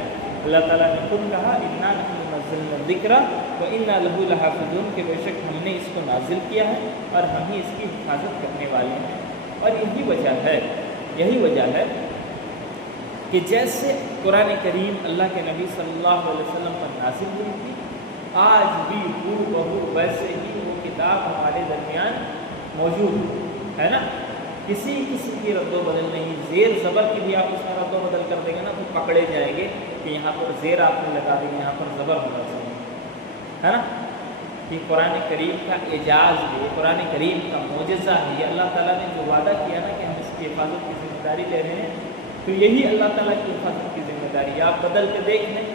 اللہ تعالیٰ نے خود کہا انا نحن نزلنا الذکر وانا لہ لحافظون کہ بے شک ہم نے اس کو نازل کیا ہے اور ہم ہی اس کی حفاظت کرنے والے ہیں۔ اور یہی وجہ ہے کہ جیسے قرآن کریم اللہ کے نبی صلی اللہ علیہ وسلم پر نازل ہوئی تھی، آج بھی ہو بہو ویسے ہی وہ کتاب ہمارے درمیان موجود ہے نا، کسی کی رد و بدل نہیں، زیر زبر کی بھی آپ اس میں رد و بدل کر دیں گے نا تو پکڑے جائیں گے کہ یہاں پر زیر آپ نے لگا دیں گے، یہاں پر زبر ہونا چاہیے، ہے نا۔ کہ قرآن کریم کا اعجاز ہے، قرآن کریم کا معجزہ ہے، یہ اللہ تعالیٰ نے جو وعدہ کیا نا کہ ہم اس کی حفاظت کی ذمہ داری لے رہے ہیں، تو یہی اللہ تعالیٰ کی حفاظت کی ذمہ داری ہے۔ آپ بدل کے دیکھ لیں،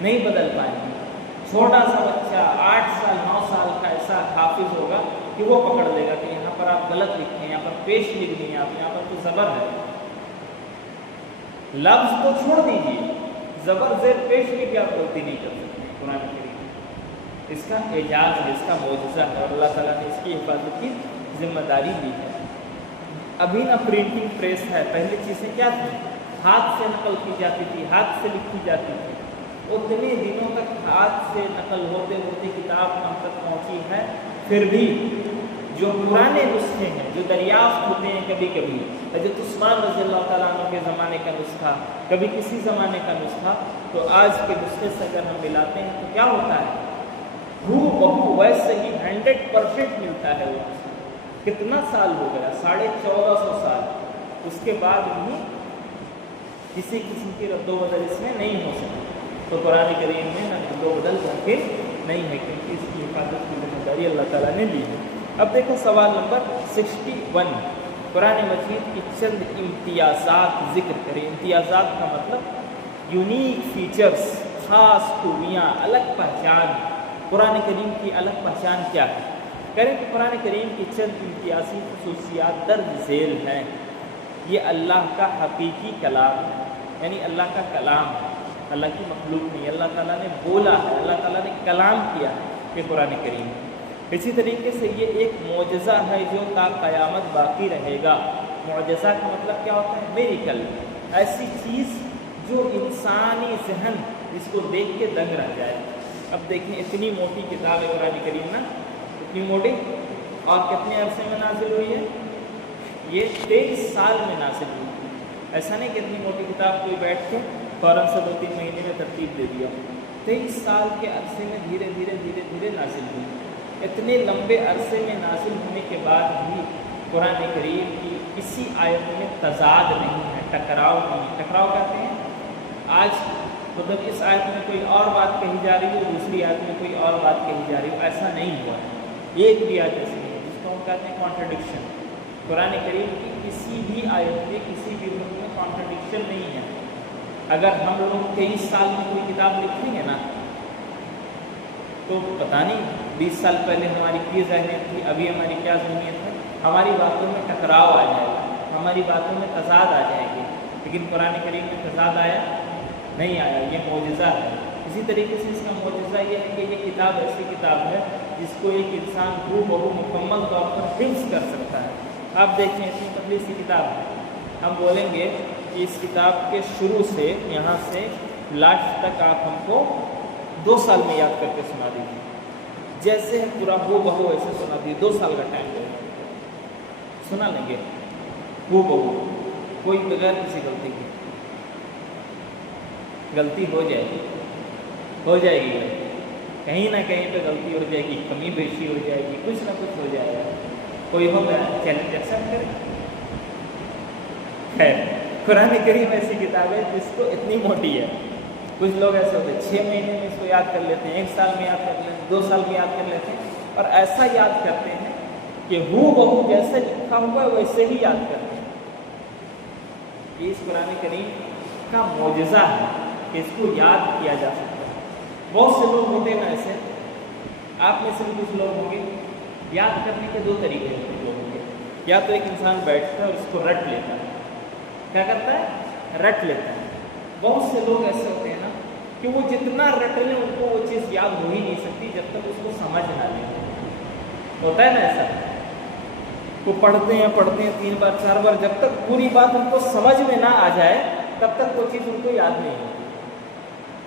نہیں بدل پائیں گے۔ چھوٹا سا بچہ 8 سال 9 سال کا ایسا حافظ ہوگا کہ وہ پکڑ لے گا کہ یہاں پر آپ غلط لکھیں، یہاں پر پیش لکھ دیں، آپ یہاں پر تو زبر ہے، لفظ تو چھوڑ دیجیے، زبر زیر پیش کی بھی آپ غلطی نہیں کر سکتے۔ قرآن کریم اس کا اعجاز ہے، اس کا معجزہ ہے، اور اللہ تعالیٰ نے اس کی حفاظت کی ذمہ داری دی ہے۔ ابھی نہ پرنٹنگ پریس ہے، پہلی چیزیں کیا تھیں؟ ہاتھ سے نقل کی جاتی تھی، ہاتھ سے لکھی جاتی تھی، اتنے دنوں تک ہاتھ سے نقل ہوتے ہوتے کتاب ہم تک پہنچی ہے۔ پھر بھی جو پرانے نسخے ہیں جو دریافت ہوتے ہیں، کبھی کبھی حضرت عثمان رضی اللہ تعالیٰ عنہ کے زمانے کا نسخہ، کبھی کسی زمانے کا نسخہ، تو آج کے نسخے سے اگر ہم ملاتے ہیں تو کیا ہوتا ہے؟ ہو بہو ویسے ہی 100% ملتا ہے۔ وہ کتنا سال ہو گیا؟ 1450 سال، اس کے بعد بھی کسی قسم کی رد و بدل اس میں نہیں ہو سکتی۔ تو قرآن کریم میں نہ رد و بدل ممکن نہیں ہے، کیونکہ اس کی حفاظت کی ذمہ داری اللہ تعالیٰ نے دی ہے۔ اب دیکھو سوال نمبر 61، قرآن مجید کی چند امتیازات ذکر کریں۔ امتیازات کا مطلب یونیک فیچرز، خاص خوبیاں، الگ پہچان۔ قرآن کریم کی الگ پہچان کیا ہے؟ کریں کہ قرآن کریم کی چند امتیازی خصوصیات درج ذیل ہیں۔ یہ اللہ کا حقیقی کلام ہے، یعنی اللہ کا کلام ہے، اللہ کی مخلوق نہیں، اللہ تعالیٰ نے بولا ہے، اللہ تعالیٰ نے کلام کیا ہے کہ قرآن کریم ہے۔ اسی طریقے سے یہ ایک معجزہ ہے جو تا قیامت باقی رہے گا۔ معجزہ کا مطلب کیا ہوتا ہے؟ میریکل، ایسی چیز جو انسانی ذہن اس کو دیکھ کے دنگ رہ جائے۔ اب دیکھیں اتنی موٹی کتاب ہے قرآن کریم نا، اتنی موٹی، اور کتنے عرصے میں نازل ہوئی ہے؟ یہ 23 سال میں نازل ہوئی ہے۔ ایسا نہیں کہ اتنی موٹی کتاب کوئی بیٹھ کے فوراً سے 2-3 مہینے میں ترتیب دے دیا۔ 23 سال کے عرصے میں دھیرے دھیرے نازل ہوئی۔ اتنے لمبے عرصے میں نازل ہونے کے بعد بھی قرآن کریم کی کسی آیت میں تضاد نہیں ہے، ٹکراؤ نہیں۔ ٹکراؤ کہتے ہیں آج مطلب اس آیت میں کوئی اور بات کہی جا رہی ہے، دوسری آیت میں کوئی اور بات کہی جا رہی ہے، ایسا نہیں ہوا ہے۔ ایک بھی آیت ایسی نہیں ہے جس کو ہم کہتے ہیں کانٹرڈکشن۔ قرآن کریم کی کسی بھی آیت میں کسی بھی رخ میں کانٹرڈکشن نہیں ہے۔ اگر ہم لوگ 23 سال میں کوئی کتاب لکھیں گے نا تو پتہ نہیں 20 سال پہلے ہماری کیا ذہنیت تھی، ابھی ہماری کیا ذہنیت ہے، ہماری باتوں میں ٹکراؤ آ جائے گا، ہماری باتوں میں تضاد آ جائے گی۔ لیکن قرآن کریم میں تضاد آیا نہیں آیا، یہ معجزہ ہے۔ اسی طریقے سے اس کا معجزہ یہ ہے کہ یہ کتاب ایسی کتاب ہے جس کو ایک انسان ہو بہو مکمل طور پر حفظ کر سکتا ہے۔ آپ دیکھیں اتنی پتلی سی کتاب ہے، ہم بولیں گے کہ اس کتاب کے شروع سے یہاں سے لاسٹ تک آپ ہم کو 2 سال میں یاد کر کے سنا دیجیے، جیسے پورا ہو بہو ایسے سنا دیجیے، 2 سال کا ٹائم لے سنا لیں گے ہو بہو، کوئی بغیر کسی غلطی کی۔ غلطی ہو جائے گی کہیں نہ کہیں پہ غلطی ہو جائے گی، کمی بیشی ہو جائے گی، کچھ نہ کچھ ہو جائے گا، کوئی ہوگا چیلنج ایکسپٹ کرے۔ خیر، قرآن کریم ایسی کتاب ہے جس کو اتنی موٹی ہے، کچھ لوگ ایسے ہوتے ہیں 6 مہینے میں اس کو یاد کر لیتے ہیں، 1 سال میں یاد کر لیتے ہیں، 2 سال میں یاد کر لیتے ہیں، اور ایسا یاد کرتے ہیں کہ ہو بہو جیسے لکھا ہوا ہے ویسے ہی یاد کرتے ہیں۔ یہ اس قرآن کریم کا معجزہ ہے کہ اس کو یاد کیا جا سکتا ہے۔ بہت سے لوگ ہوتے ہیں ایسے، آپ میں سے بھی کچھ لوگ ہوں گے، یاد کرنے کے 2 طریقے ہوتے ہیں لوگوں کے۔ یا تو ایک انسان بیٹھتا ہے اور اس کو رٹ لیتا ہے، کیا کرتا ہے؟ رٹ لیتا ہے۔ بہت سے لوگ ایسے ہوتے ہیں نا کہ وہ جتنا رٹ لیں ان کو وہ چیز یاد ہو ہی نہیں سکتی جب تک اس کو سمجھ نہ لیں۔ ہوتا ہے نا ایسا، وہ پڑھتے ہیں 3 بار 4 بار، جب تک پوری بات ان کو سمجھ میں نہ آ جائے تب تک وہ چیز ان کو یاد نہیں ہوتی۔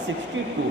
62।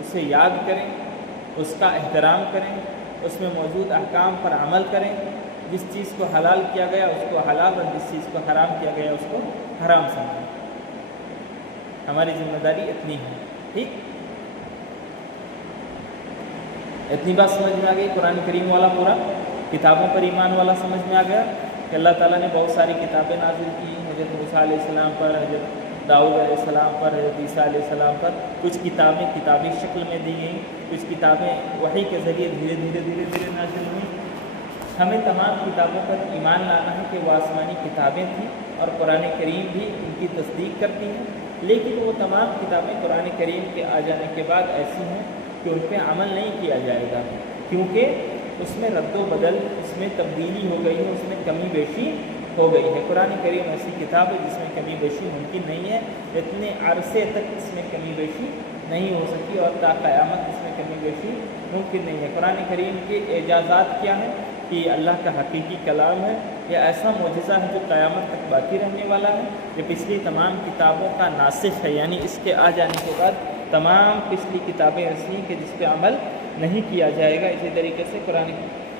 اسے یاد کریں، اس کا احترام کریں، اس میں موجود احکام پر عمل کریں، جس چیز کو حلال کیا گیا اس کو حلال اور جس چیز کو حرام کیا گیا اس کو حرام سمجھیں۔ ہماری ذمہ داری اتنی ہے، ٹھیک؟ اتنی بات سمجھ میں آ گئی؟ قرآن کریم والا پورا کتابوں پر ایمان والا سمجھ میں آ گیا کہ اللہ تعالیٰ نے بہت ساری کتابیں نازل کی، حضرت موسیٰ علیہ السلام پر، حضرت داؤد علیہ السلام پر، حضرت عیسیٰ علیہ السلام پر۔ کچھ کتابیں کتابی شکل میں دی گئیں، کچھ کتابیں وحی کے ذریعے دھیرے دھیرے نازل ہوئیں۔ ہمیں تمام کتابوں پر ایمان لانا ہے کہ وہ آسمانی کتابیں تھیں اور قرآن کریم بھی ان کی تصدیق کرتی ہے، لیکن وہ تمام کتابیں قرآن کریم کے آ جانے کے بعد ایسی ہیں کہ ان پہ عمل نہیں کیا جائے گا، کیونکہ اس میں رد و بدل، اس میں تبدیلی ہو گئی ہے، اس میں کمی بیشی ہو گئی ہے۔ قرآن کریم ایسی کتاب ہے جس میں کمی بیشی ممکن نہیں ہے، اتنے عرصے تک اس میں کمی بیشی نہیں ہو سکی اور تا قیامت اس میں کمی بیشی ممکن نہیں ہے۔ قرآن کریم کے اعجازات کیا ہیں کہ یہ اللہ کا حقیقی کلام ہے، یہ ایسا معجزہ ہے جو قیامت تک باقی رہنے والا ہے، یہ پچھلی تمام کتابوں کا ناسخ ہے، یعنی اس کے آ جانے کے بعد تمام پچھلی کتابیں ایسی ہیں کہ جس پہ عمل نہیں کیا جائے گا۔ اسی طریقے سے قرآن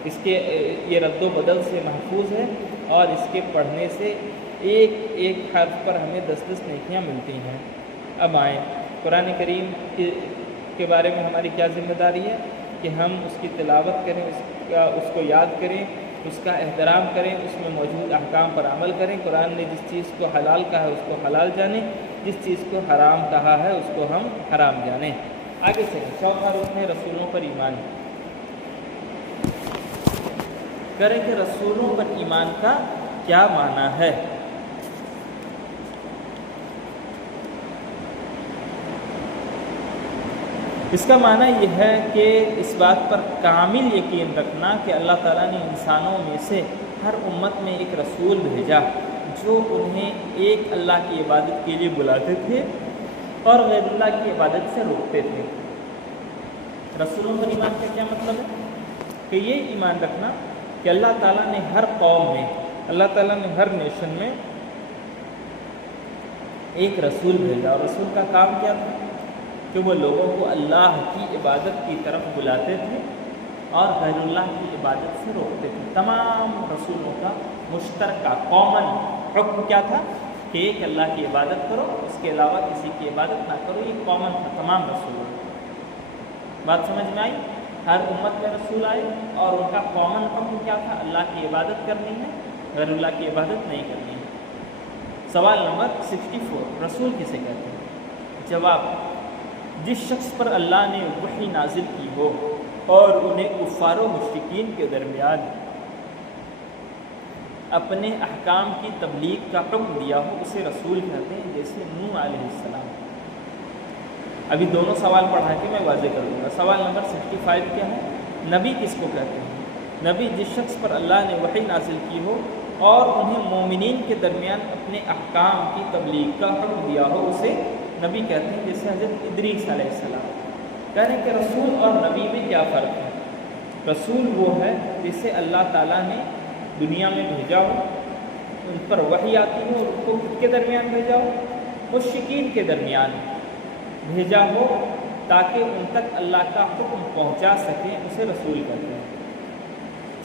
اس کے یہ رد و بدل سے محفوظ ہے اور اس کے پڑھنے سے ایک ایک حرف پر ہمیں 10 نیکیاں ملتی ہیں۔ اب آئیں قرآن کریم کے بارے میں ہماری کیا ذمہ داری ہے کہ ہم اس کی تلاوت کریں، اس کو یاد کریں، اس کا احترام کریں، اس میں موجود احکام پر عمل کریں۔ قرآن نے جس چیز کو حلال کہا ہے اس کو حلال جانیں، جس چیز کو حرام کہا ہے اس کو ہم حرام جانیں۔ آگے سے چوتھا رکن ہے رسولوں پر ایمان کریں کہ رسولوں پر ایمان کا کیا معنی ہے۔ اس کا معنی یہ ہے کہ اس بات پر کامل یقین رکھنا کہ اللہ تعالیٰ نے انسانوں میں سے ہر امت میں ایک رسول بھیجا جو انہیں ایک اللہ کی عبادت کے لیے بلاتے تھے اور غیر اللہ کی عبادت سے روکتے تھے۔ رسولوں پر ایمان کا کیا مطلب ہے کہ یہ ایمان رکھنا کہ اللہ تعالیٰ نے ہر قوم میں، اللہ تعالیٰ نے ہر نیشن میں ایک رسول بھیجا، اور رسول کا کام کیا تھا کہ وہ لوگوں کو اللہ کی عبادت کی طرف بلاتے تھے اور غیر اللہ کی عبادت سے روکتے تھے۔ تمام رسولوں کا مشترکہ کامن حکم کیا تھا کہ ایک اللہ کی عبادت کرو، اس کے علاوہ کسی کی عبادت نہ کرو۔ یہ کامن تھا تمام رسولوں کا۔ بات سمجھ میں آئی؟ ہر امت میں رسول آئے اور ان کا کامن حکم کیا تھا؟ اللہ کی عبادت کرنی ہے، غیر اللہ کی عبادت نہیں کرنی ہے۔ سوال نمبر 64، رسول کسے کہتے ہیں؟ جواب، جس شخص پر اللہ نے وحی نازل کی ہو اور انہیں کفار و مشرکین کے درمیان اپنے احکام کی تبلیغ کا حکم دیا ہو اسے رسول کہتے ہیں، جیسے نوح علیہ السلام۔ ابھی دونوں سوال پڑھا کے میں واضح کر دوں گا۔ سوال نمبر 65 کیا ہے؟ نبی کس کو کہتے ہیں؟ نبی جس شخص پر اللہ نے وحی نازل کی ہو اور انہیں مومنین کے درمیان اپنے احکام کی تبلیغ کا حکم دیا ہو اسے نبی کہتے ہیں، جیسے حضرت ادریس علیہ السلام۔ کہہ رہے ہیں کہ رسول اور نبی میں کیا فرق ہے؟ رسول وہ ہے جسے اللہ تعالیٰ نے دنیا میں بھیجا ہو، ان پر وحی آتی ہو، ان کو خود کے درمیان بھیجا ہو، مشرکین کے درمیان بھیجا ہو تاکہ ان تک اللہ کا حکم پہنچا سکیں، اسے رسول کہتے ہیں۔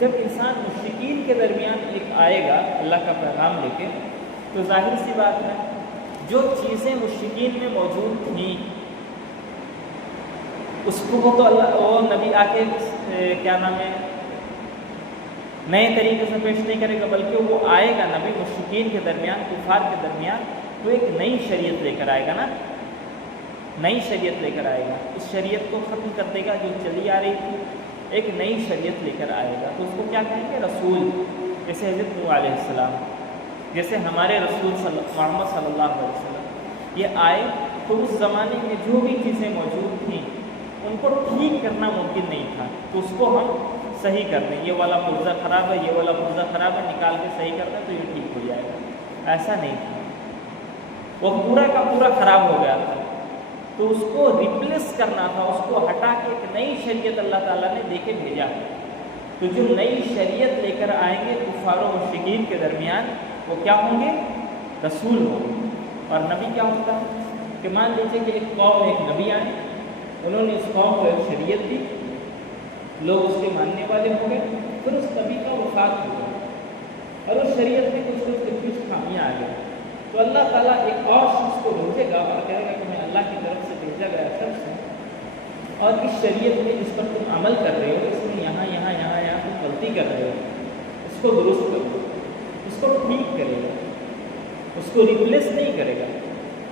جب انسان مشرکین کے درمیان ایک آئے گا اللہ کا پیغام لے کے، تو ظاہر سی بات ہے جو چیزیں مشرکین میں موجود تھیں اس کو وہ نبی آ کے کیا نام ہے نئے طریقے سے پیش نہیں کرے گا، بلکہ وہ آئے گا نبی مشرکین کے درمیان، کفار کے درمیان، تو ایک نئی شریعت لے کر آئے گا نا، نئی شریعت لے کر آئے گا۔ اس شریعت کو ختم کر دے گا جو چلی آ رہی تھی، ایک نئی شریعت لے کر آئے گا، تو اس کو کیا کہیں گے؟ رسول۔ جیسے حضرت نوح علیہ السلام، جیسے ہمارے رسول محمد صلی اللہ علیہ وسلم یہ آئے تو اس زمانے میں جو بھی چیزیں موجود تھیں ان کو ٹھیک کرنا ممکن نہیں تھا، تو اس کو ہم صحیح کر دیں، یہ والا پرزہ خراب ہے، یہ والا پرزہ خراب ہے، نکال کے صحیح کر دیں تو یہ ٹھیک ہو جائے گا۔ ایسا نہیں تھا، وہ پورا کا پورا خراب ہو گیا تھا، تو اس کو ریپلیس کرنا تھا، اس کو ہٹا کے ایک نئی شریعت اللہ تعالیٰ نے دے کے بھیجا۔ تو جو نئی شریعت لے کر آئیں گے کفار و مشرکین کے درمیان، وہ کیا ہوں گے؟ رسول ہوں گے۔ اور نبی کیا ہوتا ہے کہ مان لیجیے کہ ایک قوم میں ایک نبی آئے انہوں نے اس قوم کو ایک شریعت دی، لوگ اس کے ماننے والے ہو گئے، پھر اس نبی کا وفات ہوا اور اس شریعت میں کچھ خامیاں آ گئی، تو اللہ تعالیٰ ایک اور شخص کو بھیجے گا اور کہے گا کہ میں اللہ کی طرف سے بھیجا گیا شخص ہوں، اور اس شریعت میں جس پر تم عمل کر رہے ہو اس میں یہاں تم غلطی کر رہے ہو، اس کو درست کرو، اس کو ٹھیک کرے گا، اس کو ریپلیس نہیں کرے گا،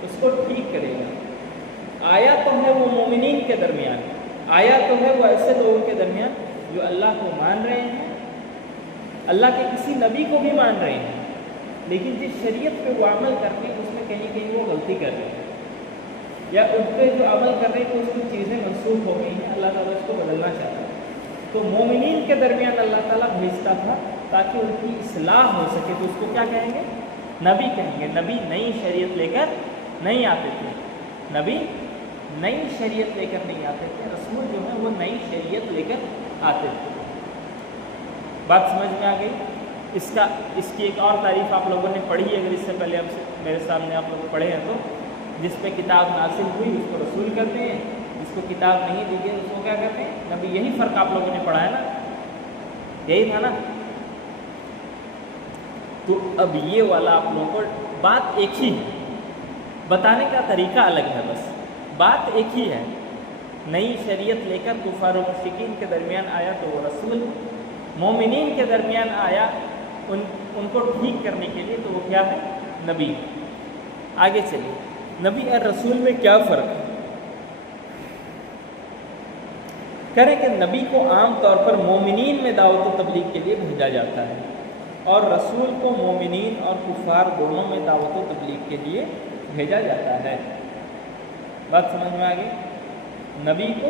اس کو ٹھیک کرے گا۔ آیا تو ہے وہ مومنین کے درمیان، آیا تو ہے وہ ایسے لوگوں کے درمیان جو اللہ کو مان رہے ہیں، اللہ کے کسی نبی کو بھی مان رہے ہیں، لیکن جس شریعت پہ وہ عمل کرتے ہیں اس میں کہیں وہ غلطی کر رہے ہیں، یا ان پہ جو عمل کر رہے ہیں تو اس کی چیزیں منسوخ ہو گئی ہیں، اللہ تعالیٰ اس کو بدلنا چاہتا ہے۔ تو مومنین کے درمیان اللہ تعالیٰ بھیجتا تھا تاکہ ان کی اصلاح ہو سکے، تو اس کو کیا کہیں گے؟ نبی کہیں گے۔ نبی نئی شریعت لے کر نہیں آتے تھے، نبی نئی شریعت لے کر نہیں آتے تھے، رسول جو ہے وہ نئی شریعت لے کر آتے تھے۔ بات سمجھ میں آ گئی؟ اس کی ایک اور تعریف آپ لوگوں نے پڑھی ہے، اگر اس سے پہلے میرے سامنے آپ لوگ پڑھے ہیں تو، جس پہ کتاب نازل ہوئی اس کو رسول کرتے ہیں، جس کو کتاب نہیں دی گئی اس کو کیا کہتے ہیں؟ نبی۔ یہی فرق آپ لوگوں نے پڑھا ہے نا، یہی تھا نا؟ تو اب یہ والا آپ لوگوں کو بات ایک ہی ہے، بتانے کا طریقہ الگ ہے، بس بات ایک ہی ہے۔ نئی شریعت لے کر کفار و مشرکین کے درمیان آیا تو وہ رسول، مومنین کے درمیان آیا ان کو ٹھیک کرنے کے لیے تو وہ کیا ہے؟ نبی۔ آگے چلیے، نبی اور رسول میں کیا فرق ہے؟ کریں کہ نبی کو عام طور پر مومنین میں دعوت و تبلیغ کے لیے بھیجا جاتا ہے، اور رسول کو مومنین اور کفار دونوں میں دعوت و تبلیغ کے لیے بھیجا جاتا ہے۔ بات سمجھ میں آ گئی؟ نبی کو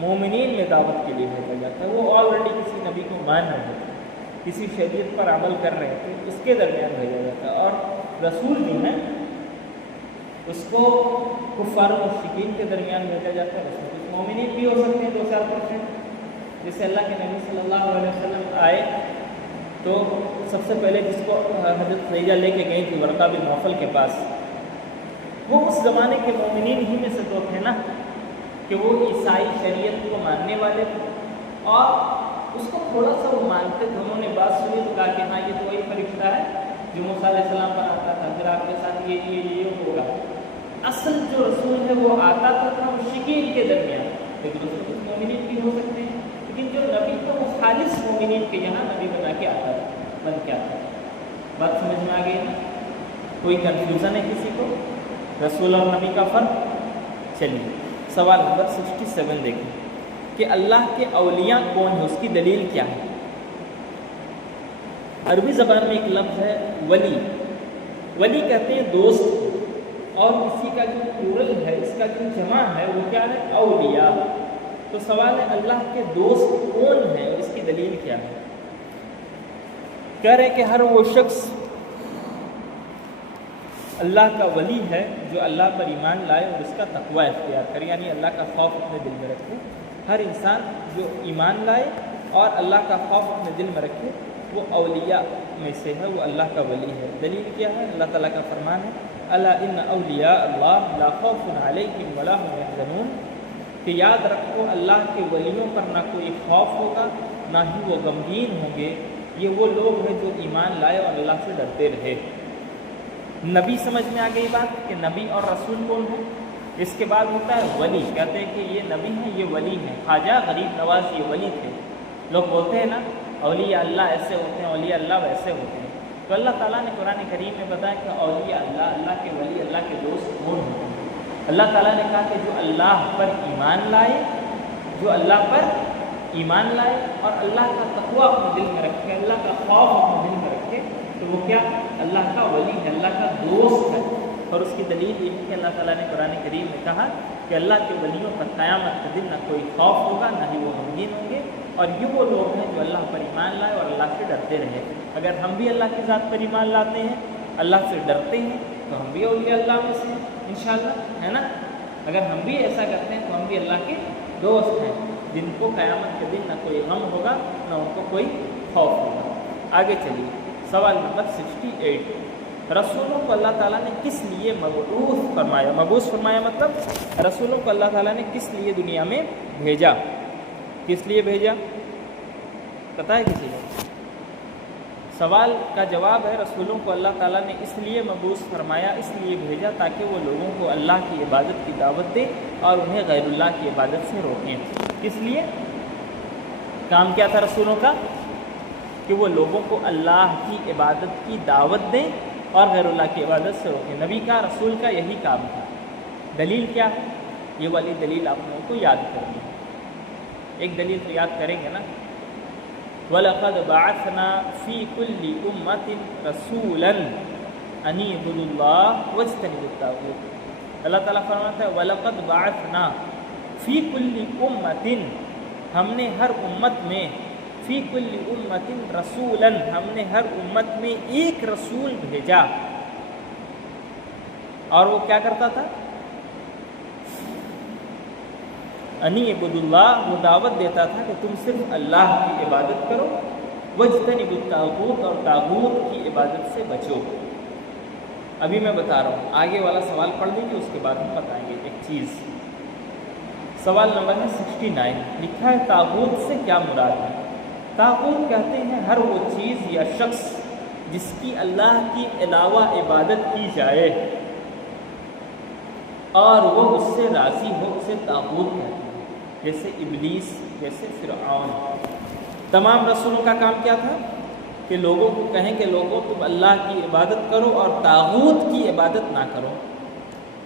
مومنین میں دعوت کے لیے بھیجا جاتا ہے، وہ آلریڈی کسی نبی کو مان رہے تھے، کسی شریعت پر عمل کر رہے تھے، اس کے درمیان بھیجا جاتا ہے، اور رسول جو ہے اس کو کفار و مشرکین کے درمیان بھیجا جاتا ہے۔ اس میں کچھ مومنین بھی ہو سکتے ہیں 2-4%، جیسے اللہ کے نبی صلی اللہ علیہ وسلم آئے تو سب سے پہلے جس کو حضرت خدیجہ لے کے گئی تھی ورقہ بن نوفل کے پاس، وہ اس زمانے کے مومنین ہی میں سے تو تھے نا، کہ وہ عیسائی شریعت کو ماننے والے تھے، اور اس کو تھوڑا سا وہ مانتے تھے۔ انہوں نے بات سنی تو کہا کہ ہاں یہ تو وہی فرشتہ ہے جو موسیٰ علیہ السلام پر آتا تھا، پھر آپ کے ساتھ یہ ہوگا۔ اصل جو رسول ہے وہ آتا تھا مشرکین کے درمیان، لیکن اس میں کچھ مومنین بھی ہو سکتے ہیں، لیکن جو نبی تھا وہ خالص مومنین کے یہاں نبی بن کے آتا تھا۔ بات سمجھ میں آ گئی نا؟ کوئی کنفیوژن ہے کسی کو رسول اور نبی کا فرق؟ چلیے سوال نمبر 67 دیکھیں کہ اللہ کے اولیاء کون ہیں، اس کی دلیل کیا ہے؟ عربی زبان میں ایک لفظ ہے ولی، ولی کہتے ہیں دوست، اور اسی کا جو پلورل ہے، اس کا جو جمع ہے وہ کیا ہے؟ اولیاء۔ تو سوال ہے اللہ کے دوست کون ہیں اور اس کی دلیل کیا ہے؟ کہہ رہے کہ ہر وہ شخص اللہ کا ولی ہے جو اللہ پر ایمان لائے اور اس کا تقوی اختیار کرے، یعنی اللہ کا خوف اپنے دل میں رکھے۔ ہر انسان جو ایمان لائے اور اللہ کا خوف اپنے دل میں رکھے وہ اولیاء میں سے ہے، وہ اللہ کا ولی ہے۔ دلیل کیا ہے؟ اللہ تعالیٰ کا فرمان ہے الا ان اولیاء اللہ لا خوف علیہم ولا هم يحزنون، کہ یاد رکھو اللہ کے ولیوں پر نہ کوئی خوف ہوگا نہ ہی وہ غمگین ہوں گے، یہ وہ لوگ ہیں جو ایمان لائے اور اللہ سے ڈرتے رہے۔ نبی سمجھ میں آ گئی بات کہ نبی اور رسول کون ہے؟ اس کے بعد ہوتا ہے ولی، کہتے ہیں کہ یہ نبی ہیں، یہ ولی ہیں۔ خواجہ غریب نواز یہ ولی تھے۔ لوگ بولتے ہیں نا اولیاء اللہ ایسے ہوتے ہیں، اولیاء اللہ ویسے ہوتے ہیں، تو اللہ تعالیٰ نے قرآن کریم میں بتایا کہ اولیاء اللہ، اللہ کے ولی، اللہ کے دوست کون ہوتے ہیں۔ اللہ تعالیٰ نے کہا کہ جو اللہ پر ایمان لائے، جو اللہ پر ایمان لائے اور اللہ کا تقوی اپنے دل میں رکھے، اللہ کا خوف اپنے دل میں رکھے، تو وہ کیا؟ اللہ کا ولی ہے، اللہ کا دوست ہے۔ اور اس کی دلیل یہ ہے کہ اللہ تعالیٰ نے قرآن کریم میں کہا کہ اللہ کے ولیوں پر قیامت کے دن نہ کوئی خوف ہوگا نہ ہی وہ غمگین ہوں گے، اور یہ وہ لوگ ہیں جو اللہ پر ایمان لائے اور اللہ سے ڈرتے رہے۔ اگر ہم بھی اللہ کی ذات پر ایمان لاتے ہیں، اللہ سے ڈرتے ہیں، تو ہم بھی اولیاء اللہ میں سے ہیں انشاءاللہ، ہے نا؟ اگر ہم بھی ایسا کرتے ہیں تو ہم بھی اللہ کے دوست ہیں، جن کو قیامت کے دن نہ کوئی غم ہوگا نہ ان کو کوئی خوف ہوگا۔ آگے چلیے سوال نمبر 68 رسولوں کو اللہ تعالیٰ نے کس لیے مبعوث فرمایا؟ مبعوث فرمایا مطلب رسولوں کو اللہ تعالیٰ نے کس لیے دنیا میں بھیجا؟ کس لیے بھیجا پتہ ہے کسی کو؟ سوال کا جواب ہے رسولوں کو اللہ تعالیٰ نے اس لیے مبعوث فرمایا، اس لیے بھیجا تاکہ وہ لوگوں کو اللہ کی عبادت کی دعوت دے اور انہیں غیر اللہ کی عبادت سے روکیں۔ کس لیے کام کیا تھا رسولوں کا؟ کہ وہ لوگوں کو اللہ کی عبادت کی دعوت دیں اور غیر اللہ کی عبادت سے روکیں۔ نبی کا، رسول کا یہی کام تھا۔ دلیل کیا ہے؟ یہ والی دلیل آپ لوگوں کو یاد کرنی ہے۔ ایک دلیل تو یاد کریں گے نا، وَلَقَدْ بَعَثْنَا فِي كُلِّ أُمَّةٍ رَسُولًا أَنِ اعْبُدُوا اللَّهَ وَاجْتَنِبُوا الطَّاغُوتَ۔ اللہ تعالیٰ فرماتا ہے وَلَقَدْ بَعَثْنَا فِي كُلِّ أُمَّةٍ، ہم نے ہر امت میں، فی کل امت رسولا، ہم نے ہر امت میں ایک رسول بھیجا، اور وہ کیا کرتا تھا؟ انی عبد اللہ، وہ دعوت دیتا تھا کہ تم صرف اللہ کی عبادت کرو، واجتنبوا الطاغوت، اور طاغوت کی عبادت سے بچو۔ ابھی میں بتا رہا ہوں، آگے والا سوال پڑھ لیجیے، اس کے بعد ہم بتائیں گے ایک چیز۔ سوال نمبر ہے 69، لکھا ہے طاغوت سے کیا مراد ہے؟ طاغوت کہتے ہیں ہر وہ چیز یا شخص جس کی اللہ کے علاوہ عبادت کی جائے اور وہ اس سے راضی ہو، اسے طاغوت کہتے ہیں۔ جیسے ابلیس، جیسے فرعون۔ تمام رسولوں کا کام کیا تھا؟ کہ لوگوں کو کہیں کہ لوگوں تم اللہ کی عبادت کرو اور طاغوت کی عبادت نہ کرو۔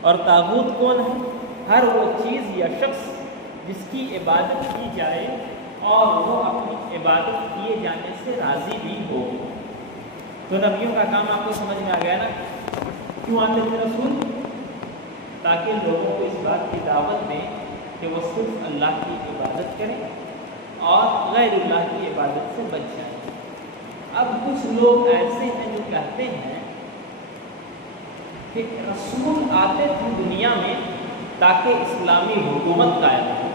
اور طاغوت کون ہے؟ ہر وہ چیز یا شخص جس کی عبادت کی جائے اور وہ اپنی عبادت کیے جانے سے راضی بھی ہو۔ تو نبیوں کا کام آپ کو سمجھ میں آ گیا نا؟ کیوں آتے تھے رسول؟ تاکہ لوگوں کو اس بات کی دعوت دیں کہ وہ صرف اللہ کی عبادت کریں اور غیر اللہ کی عبادت سے بچ جائیں۔ اب کچھ لوگ ایسے ہیں جو کہتے ہیں کہ رسول آتے تھے دنیا میں تاکہ اسلامی حکومت قائم ہو۔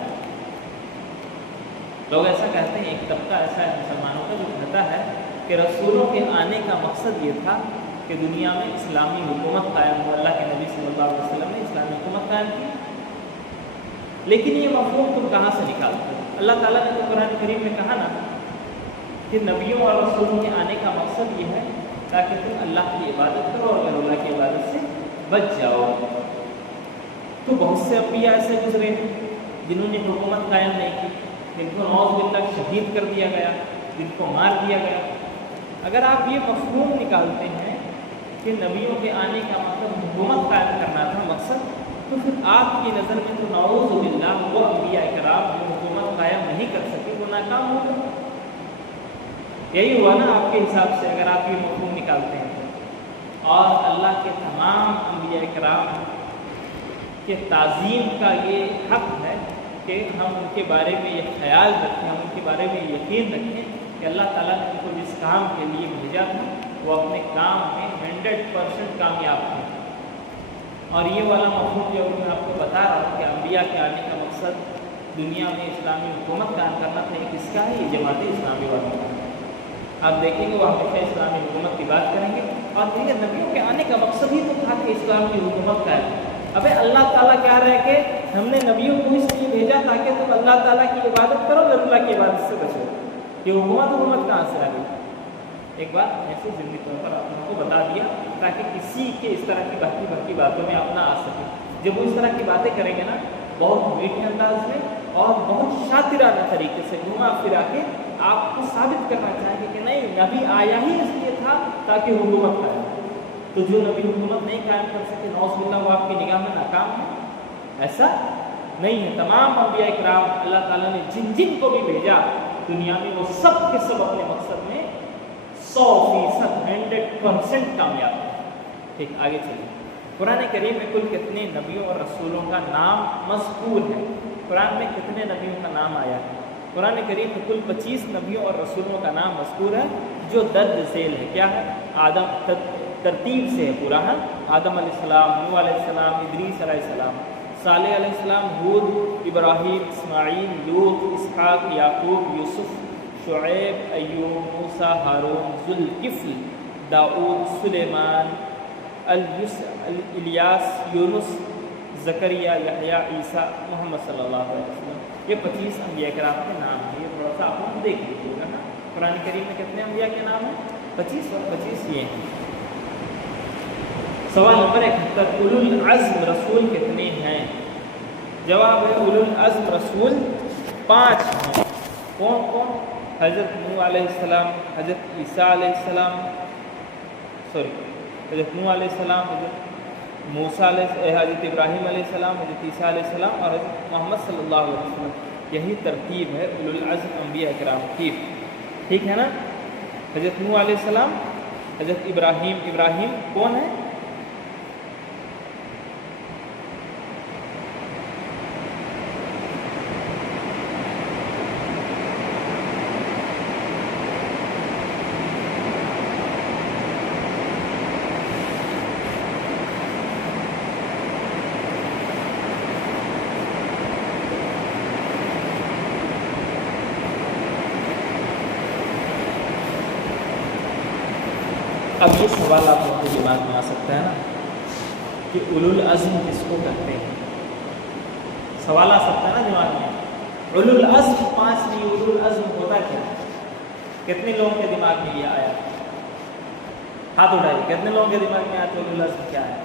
لوگ ایسا کہتے ہیں، ایک طبقہ ایسا ہے مسلمانوں کا جو کہتا ہے کہ رسولوں کے آنے کا مقصد یہ تھا کہ دنیا میں اسلامی حکومت قائم ہو۔ اللہ کے نبی صلی اللہ علیہ وسلم نے اسلامی حکومت قائم کی، لیکن یہ مفہوم تم کہاں سے نکالتے ہو؟ اللہ تعالیٰ نے تو قرآن کریم میں کہا نا کہ نبیوں اور رسولوں کے آنے کا مقصد یہ ہے تاکہ تم اللہ کی عبادت کرو اور غیر اللہ کی عبادت سے بچ جاؤ۔ تو بہت سے انبیاء ایسے گزرے ہیں جنہوں نے حکومت قائم نہیں کی، جن کو نعوذ باللہ شہید کر دیا گیا، جن کو مار دیا گیا۔ اگر آپ یہ مفہوم نکالتے ہیں کہ نبیوں کے آنے کا مطلب حکومت قائم کرنا تھا مقصد، تو پھر آپ کی نظر میں تو نعوذ باللہ وہ انبیاء کرام جو حکومت قائم نہیں کر سکے وہ ناکام ہو گئے۔ یہی ہوا نا آپ کے حساب سے اگر آپ یہ مفہوم نکالتے ہیں۔ اور اللہ کے تمام انبیاء کرام کے تعظیم کا یہ حق ہے کہ ہم ان کے بارے میں یہ خیال رکھیں، ہم ان کے بارے میں یقین رکھیں کہ اللہ تعالیٰ نے ان کو جس کام کے لیے بھیجا تھا وہ اپنے کام میں 100% کامیاب تھے۔ اور یہ والا مفہوم جو میں آپ کو بتا رہا ہوں کہ انبیاء کے آنے کا مقصد دنیا میں اسلامی حکومت قائم کرنا تھا، یہ کس کا ہے؟ یہ جماعت اسلامی والوں کا۔ آپ دیکھیں گے وہ ہمیشہ اسلامی حکومت کی بات کریں گے اور کہیں گے نبیوں کے آنے کا مقصد ہی تو تھا کہ اسلام کی حکومت قائم ہے۔ ابے اللہ تعالیٰ کہہ رہے ہیں کہ ہم نے نبیوں کو اس لیے بھیجا تاکہ تم اللہ تعالیٰ کی عبادت کرو، غیر اللہ کی عبادت سے بچو۔ یہ حکومت کہاں سے آ گئی؟ ایک بار ایسے ضمنی طور پر آپ لوگوں کو بتا دیا تاکہ کسی کے اس طرح کی بھکی باتوں میں آپ نہ آ سکے۔ جب وہ اس طرح کی باتیں کریں گے نا بہت میٹھے انداز میں اور بہت شاطرانہ طریقے سے گھما پھرا کے آپ کو ثابت کرنا چاہیں گے کہ نہیں، نبی آیا ہی اس لیے تھا تاکہ حکومت قائم ہو۔ تو جو نبی حکومت نہیں قائم کر سکے نعوذ باللہ وہ آپ کی نگاہ میں ناکام ہے؟ ایسا نہیں ہے۔ تمام انبیاء کرام اللہ تعالیٰ نے جن جن کو بھی بھیجا دنیا میں وہ سب کے سب اپنے مقصد میں 100% کامیاب ہے۔ ٹھیک، آگے چلیے۔ قرآن کریم میں کل کتنے نبیوں اور رسولوں کا نام مذکور ہے؟ قرآن میں کتنے نبیوں کا نام آیا ہے؟ قرآن کریم میں کل 25 نبیوں اور رسولوں کا نام مذکور ہے جو درج ذیل ہے۔ کیا ہے؟ آدم، ترتیب سے ہے پورا، ہے آدم علیہ السلام، نوح علیہ السلام، ادریس علیہ السلام، صالح علیہ السلام، ہود، ابراہیم، اسماعیل، لوط، اسحاق، یعقوب، یوسف، شعیب، ایوب، موسیٰ، ہارون، ذوالکفل، داؤد، سلیمان، الیاس، یونس، زکریا، یحییٰ، عیسیٰ، محمد صلی اللہ علیہ وسلم. یہ 25 انبیاء کرام کے نام ہیں. یہ تھوڑا سا آپ لوگ دیکھ لیجیے گا نا، قرآن کریم میں کتنے انبیاء کے نام ہیں؟ 25 اور 25 یہ ہیں. سوال نمبر 71، اولو العزم رسول کتنے ہیں؟ جواب ہے اولو العزم رسول 5 ہیں. کون کون؟ حضرت نوح علیہ السلام، حضرت عیسیٰ علیہ السلام، حضرت نوح علیہ السلام، حضرت موسیٰ حضرت ابراہیم علیہ السلام، حضرت عیسیٰ علیہ السلام اور حضرت محمد صلی اللہ علیہ وسلم. یہی ترتیب ہے اولو العزم انبیاء کرام کی. ٹھیک ہے نا؟ حضرت نوح علیہ السلام، حضرت ابراہیم کون ہے؟ اب یہ سوال آپ لوگوں کے دماغ میں آ سکتا ہے نا کہ اولو العزم کس کو کہتے ہیں؟ سوال آ سکتا ہے نا دماغ میں. اولو العزم 5 نہیں، اولو العزم ہوتا کیا؟ کتنے لوگوں کے دماغ میں یہ آیا؟ ہاتھ اٹھائیے. کتنے لوگوں کے دماغ میں آیا کہ اولو العزم کیا ہے؟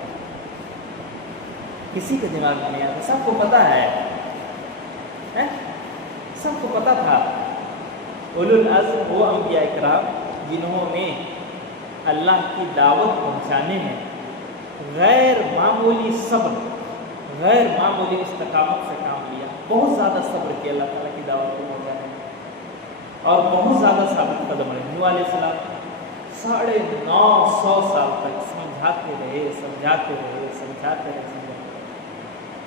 کسی کے دماغ میں نہیں آتا. سب کو پتا ہے، سب کو پتا تھا. اولو العزم وہ انبیاء کرام جنہوں نے اللہ کی دعوت پہنچانے میں غیر معمولی صبر، غیر معمولی استقامت سے کام لیا. بہت زیادہ صبر کیا اللہ تعالیٰ کی دعوت کو پہنچانے میں، اور بہت زیادہ ثابت قدم رہے. نوح علیہ السلام 950 سال تک سمجھاتے رہے.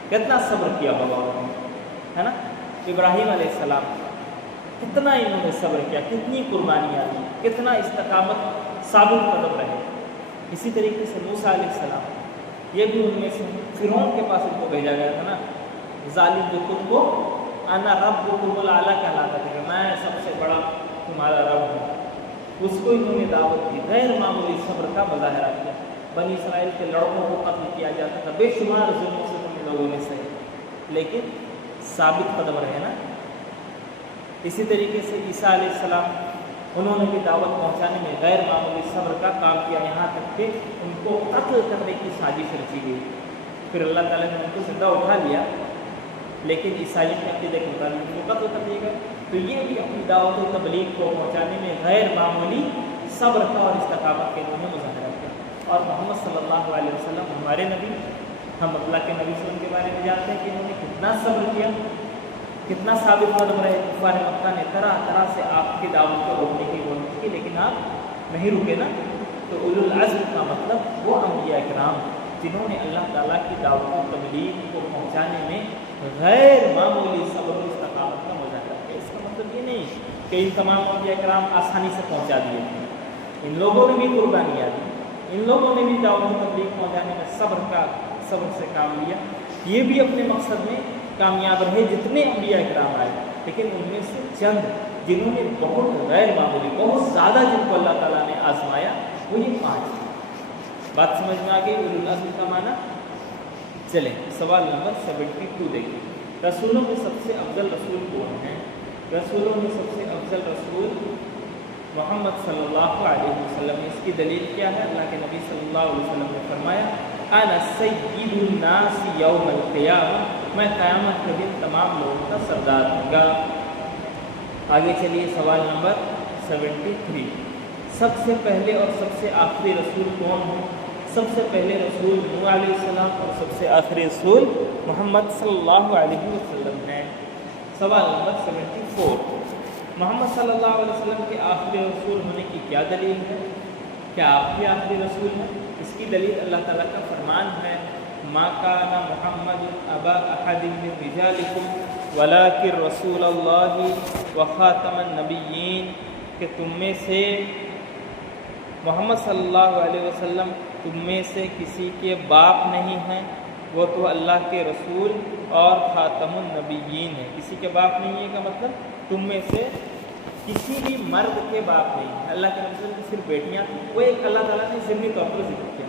کتنا صبر کیا بابا ہے نا. ابراہیم علیہ السلام کتنا انہوں نے صبر کیا، کتنی قربانیاں دی، کتنا استقامت ثابت قدم رہے. اسی طریقے سے موسیٰ علیہ السلام، یہ بھی ان میں سے فرعون کے پاس ان کو بھیجا گیا تھا نا، ظالم جو خود کو انا ربکم الاعلی کہلاتا تھا کہ میں سب سے بڑا تمہارا رب ہوں. اس کو انہوں نے دعوت دی، غیر معمولی صبر کا مظاہرہ کیا. بنی اسرائیل کے لڑکوں کو قتل کیا جاتا تھا، بے شمار ظلموں سے ان لوگوں نے سہے، لیکن ثابت قدم رہے نا. اسی طریقے سے عیسیٰ علیہ السلام، انہوں نے بھی دعوت پہنچانے میں غیر معمولی صبر کا کام کیا، یہاں تک کہ ان کو قتل کرنے کی سازش رچی گئی. پھر اللہ تعالیٰ نے ان کو زندہ اٹھا لیا، لیکن عیسائیت کے عقیدے کے مطابق ان کو قتل کر دیا گیا. تو یہ بھی اپنی دعوت و تبلیغ کو پہنچانے میں غیر معمولی صبر کا اور استقامت کے انہوں نے مظاہرہ کیا. اور محمد صلی اللہ علیہ وسلم ہمارے نبی، ہم اللہ کے نبی صلی اللہ علیہ وسلم کے بارے میں جانتے ہیں کہ انہوں نے کتنا صبر کیا، کتنا ثابت قدم رہے. کفار مکہ نے طرح طرح سے آپ کی دعوت کو روکنے کی کوشش کی، لیکن آپ نہیں رکے نا. تو اولو العزم کا مطلب وہ انبیاء کرام جنہوں نے اللہ تعالیٰ کی دعوت و تبلیغ کو پہنچانے میں غیر معمولی صبر و استقامت کا مظاہرہ کیا. اس کا مطلب یہ نہیں کہ ان تمام انبیاء کرام آسانی سے پہنچا دیے تھے. ان لوگوں نے بھی قربانیاں دی، ان لوگوں نے بھی دعوت و تبلیغ پہنچانے میں صبر سے کام لیا. یہ بھی اپنے مقصد میں کامیاب رہے جتنے انبیاء کرام آئے، لیکن ان میں سے چند جنہوں نے بہت غیر معمولی، بہت زیادہ جن کو اللہ تعالیٰ نے آزمایا، وہ یہ 5. بات سمجھ میں آ گئی اولو العزم کا معنی؟ چلیں سوال نمبر 72 دیکھیں. رسولوں میں سب سے افضل رسول کون ہیں؟ رسولوں میں سب سے افضل رسول محمد صلی اللہ علیہ وسلم. اس کی دلیل کیا ہے؟ اللہ کے نبی صلی اللہ علیہ وسلم نے فرمایا انا سید الناس یوم القیامہ، میں قیامت کے دن تمام لوگوں کا سردار ہوں گا. آگے چلیے سوال نمبر 73. سب سے پہلے اور سب سے آخری رسول کون ہیں؟ سب سے پہلے رسول نوح علیہ السلام اور سب سے آخری رسول محمد صلی اللہ علیہ وسلم ہیں. سوال نمبر 74. محمد صلی اللہ علیہ وسلم کے آخری رسول ہونے کی کیا دلیل ہے؟ کیا آپ کے آخری رسول ہیں؟ اس کی دلیل اللہ تعالیٰ کا فرمان ہے ما کان محمد ابا احد من رجالکم ولکن رسول اللہ وخاتم النبیین، کہ تم میں سے محمد صلی اللہ علیہ وسلم تم میں سے کسی کے باپ نہیں ہیں، وہ تو اللہ کے رسول اور خاتم النبیین ہے. کسی کے باپ نہیں ہے کا مطلب تم میں سے کسی بھی مرد کے باپ نہیں ہے. اللہ کے رسول کی صرف بیٹیاں، وہ ایک اللہ تعالیٰ نے ضمنی طور پر ذکر کیا.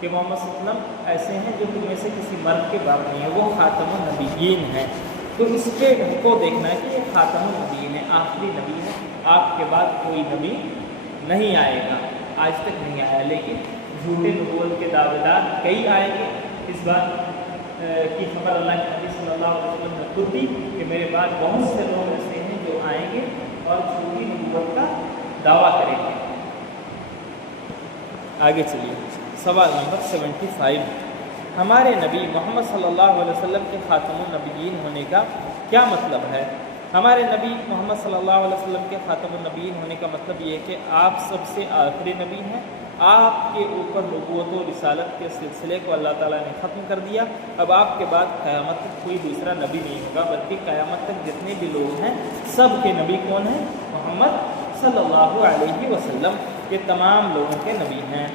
کہ محمد صلی اللہ علیہ وسلم ایسے ہیں جو تم میں سے کسی مرد کے باپ نہیں ہے، وہ خاتم النبیین ہیں۔ تو اس پہ کو دیکھنا ہے کہ یہ خاتم النبیین ہے، آخری نبی ہے، آپ کے بعد کوئی نبی نہیں آئے گا، آج تک نہیں آیا۔ لیکن جھوٹے نبوت کے دعوے دار کئی آئیں گے۔ اس بات کی خبر اللہ کے نبی صلی اللہ علیہ وسلم نے خود دی کہ میرے بعد بہت سے لوگ ایسے ہیں جو آئیں گے اور جھوٹی نبوت کا دعویٰ کریں گے۔ آگے چلیے، سوال نمبر 75، ہمارے نبی محمد صلی اللہ علیہ وسلم کے خاتم النبیین ہونے کا کیا مطلب ہے؟ ہمارے نبی محمد صلی اللہ علیہ وسلم کے خاتم النبیین ہونے کا مطلب یہ ہے کہ آپ سب سے آخری نبی ہیں، آپ کے اوپر نبوت و رسالت کے سلسلے کو اللہ تعالیٰ نے ختم کر دیا۔ اب آپ کے بعد قیامت تک کوئی دوسرا نبی نہیں ہوگا، بلکہ قیامت تک جتنے بھی لوگ ہیں سب کے نبی کون ہیں؟ محمد صلی اللہ علیہ وسلم، یہ تمام لوگوں کے نبی ہیں۔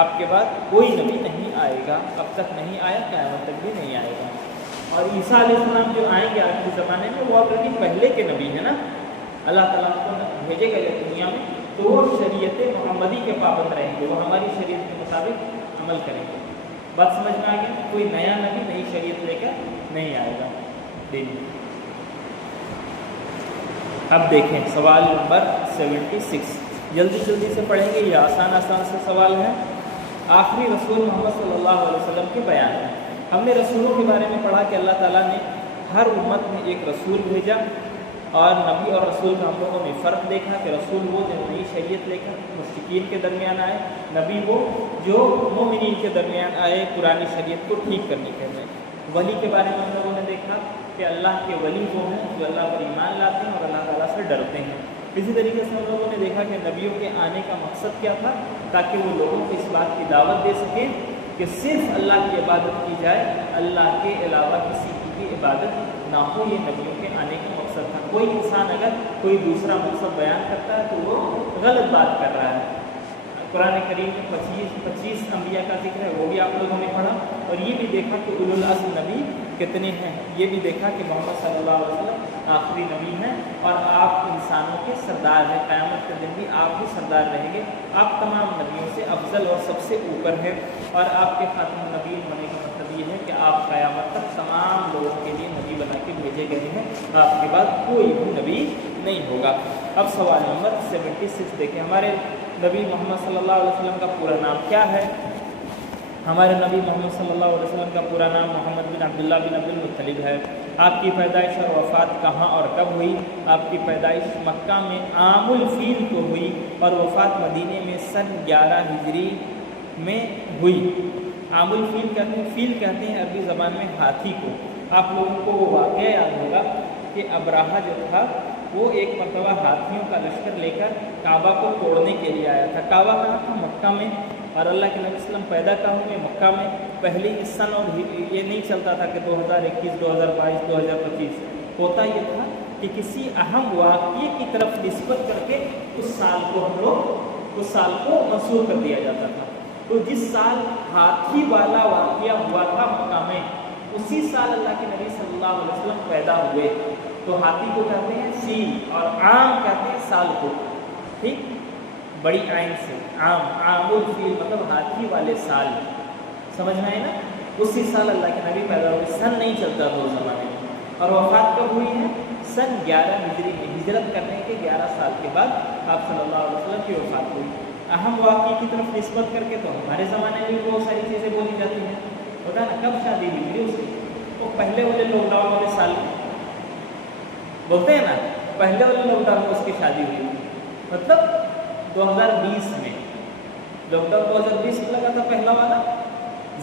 آپ کے بعد کوئی نبی نہیں آئے گا، اب تک نہیں آیا، قیامت تک بھی نہیں آئے گا۔ اور عیسیٰ علیہ السلام جو آئیں گے آخری زمانے میں، وہ آلریڈی پہلے کے نبی ہیں نا، اللہ تعالیٰ کو بھیجے گئے دنیا میں، تو وہ شریعت محمدی کے پابند رہیں گے، وہ ہماری شریعت کے مطابق عمل کریں گے۔ بات سمجھ میں آ گیا؟ کوئی نیا نبی نئی شریعت لے کر نہیں آئے گا دین۔ اب دیکھیں سوال نمبر 76، جلدی جلدی سے پڑھیں گے، یہ آسان سے سوال ہے۔ آخری رسول محمد صلی اللہ علیہ وسلم کے بیان ہے۔ ہم نے رسولوں کے بارے میں پڑھا کہ اللہ تعالیٰ نے ہر امت میں ایک رسول بھیجا، اور نبی اور رسول کا ہم لوگوں نے فرق دیکھا کہ رسول وہ جو نئی شریعت لے کر مشرکین کے درمیان آئے، نبی وہ جو مومنین کے درمیان آئے پرانی شریعت کو ٹھیک کرنے کے لیے۔ ولی کے بارے میں ہم لوگوں نے دیکھا کہ اللہ کے ولی وہ ہیں جو اللہ پر ایمان لاتے ہیں اور اللہ تعالیٰ سے ڈرتے ہیں۔ اسی طریقے سے ہم لوگوں نے دیکھا کہ نبیوں کے آنے کا مقصد کیا تھا، تاکہ وہ لوگوں کو اس بات کی دعوت دے سکیں کہ صرف اللہ کی عبادت کی جائے، اللہ کے علاوہ کسی کی عبادت نہ ہو۔ یہ نبیوں کے آنے کا مقصد تھا۔ کوئی انسان اگر کوئی دوسرا مقصد بیان کرتا ہے تو وہ غلط بات کر رہا ہے۔ قرآن کریم میں 25 انبیاء کا ذکر ہے، وہ بھی آپ لوگوں نے پڑھا، اور یہ بھی دیکھا کہ اولو العزم نبی کتنے ہیں، یہ بھی دیکھا کہ محمد صلی اللہ علیہ وسلم آخری نبی ہیں اور آپ انسانوں کے سردار ہیں، قیامت کے دن بھی آپ ہی سردار رہیں گے، آپ تمام نبیوں سے افضل اور سب سے اوپر ہیں، اور آپ کے خاتم النبیین ہونے کا مطلب یہ ہے کہ آپ قیامت تک تمام لوگوں کے لیے نبی بنا کے بھیجے گئے ہیں، آپ کے بعد کوئی بھی نبی نہیں ہوگا۔ اب سوال نمبر 76 دیکھیں، ہمارے نبی محمد صلی اللہ علیہ وسلم کا پورا نام کیا ہے؟ ہمارے نبی محمد صلی اللہ علیہ وسلم کا پورا نام محمد بن عبداللہ بن عبد المطلب ہے۔ آپ کی پیدائش اور وفات کہاں اور کب ہوئی؟ آپ کی پیدائش مکہ میں عام الفیل کو ہوئی اور وفات مدینے میں سن 11 ہجری میں ہوئی۔ عام الفیل کہتے ہیں، فیل کہتے ہیں عربی زبان میں ہاتھی کو۔ آپ لوگوں کو وہ واقعہ یاد ہوگا کہ ابراہہ جو تھا وہ ایک مرتبہ ہاتھیوں کا لشکر لے کر کعبہ کو توڑنے کے لیے آیا تھا۔ کعبہ کہاں تھا؟ مکہ میں، اور اللہ کے نبی صلی اللہ علیہ وسلم پیدا کہاں ہوئے؟ مکہ میں۔ پہلے اس سن اور یہ نہیں چلتا تھا کہ 2021 2022 2025، ہوتا یہ تھا کہ کسی اہم واقعے کی طرف نسبت کر کے اس سال کو ہم لوگ اس سال کو منسوخ کر دیا جاتا تھا۔ تو جس سال ہاتھی والا واقعہ ہوا تھا مکہ میں، اسی سال اللہ کے نبی صلی اللہ علیہ وسلم پیدا ہوئے۔ تو ہاتھی کو کہتے ہیں سیل اور عام کہتے ہیں سال کو، ٹھیک، بڑی عین سے عام الفیل مطلب ہاتھی والے سال، سمجھ میں آئے نا؟ اسی سال اللہ کے نبی پیدا ہوئے، سن نہیں چلتا تھا اس زمانے میں۔ اور وفات کب ہوئی ہے؟ سن 11 ہجری میں، ہجرت کرنے کے 11 سال کے بعد آپ صلی اللہ علیہ وسلم کی وفات ہوئی۔ اہم واقعے کی طرف نسبت کر کے تو ہمارے زمانے میں بہت ساری چیزیں بولی جاتی ہیں، ہوتا نا؟ کب شادی ہوئی تھی اس کی؟ وہ پہلے والے لاک ڈاؤن والے سال میں بولتے ہیں نا، پہلے والے لاک ڈاؤن میں اس کی شادی ہوئی تھی، مطلب 2020 میں۔ لاک ڈاؤن 2020 میں لگا تھا پہلا والا،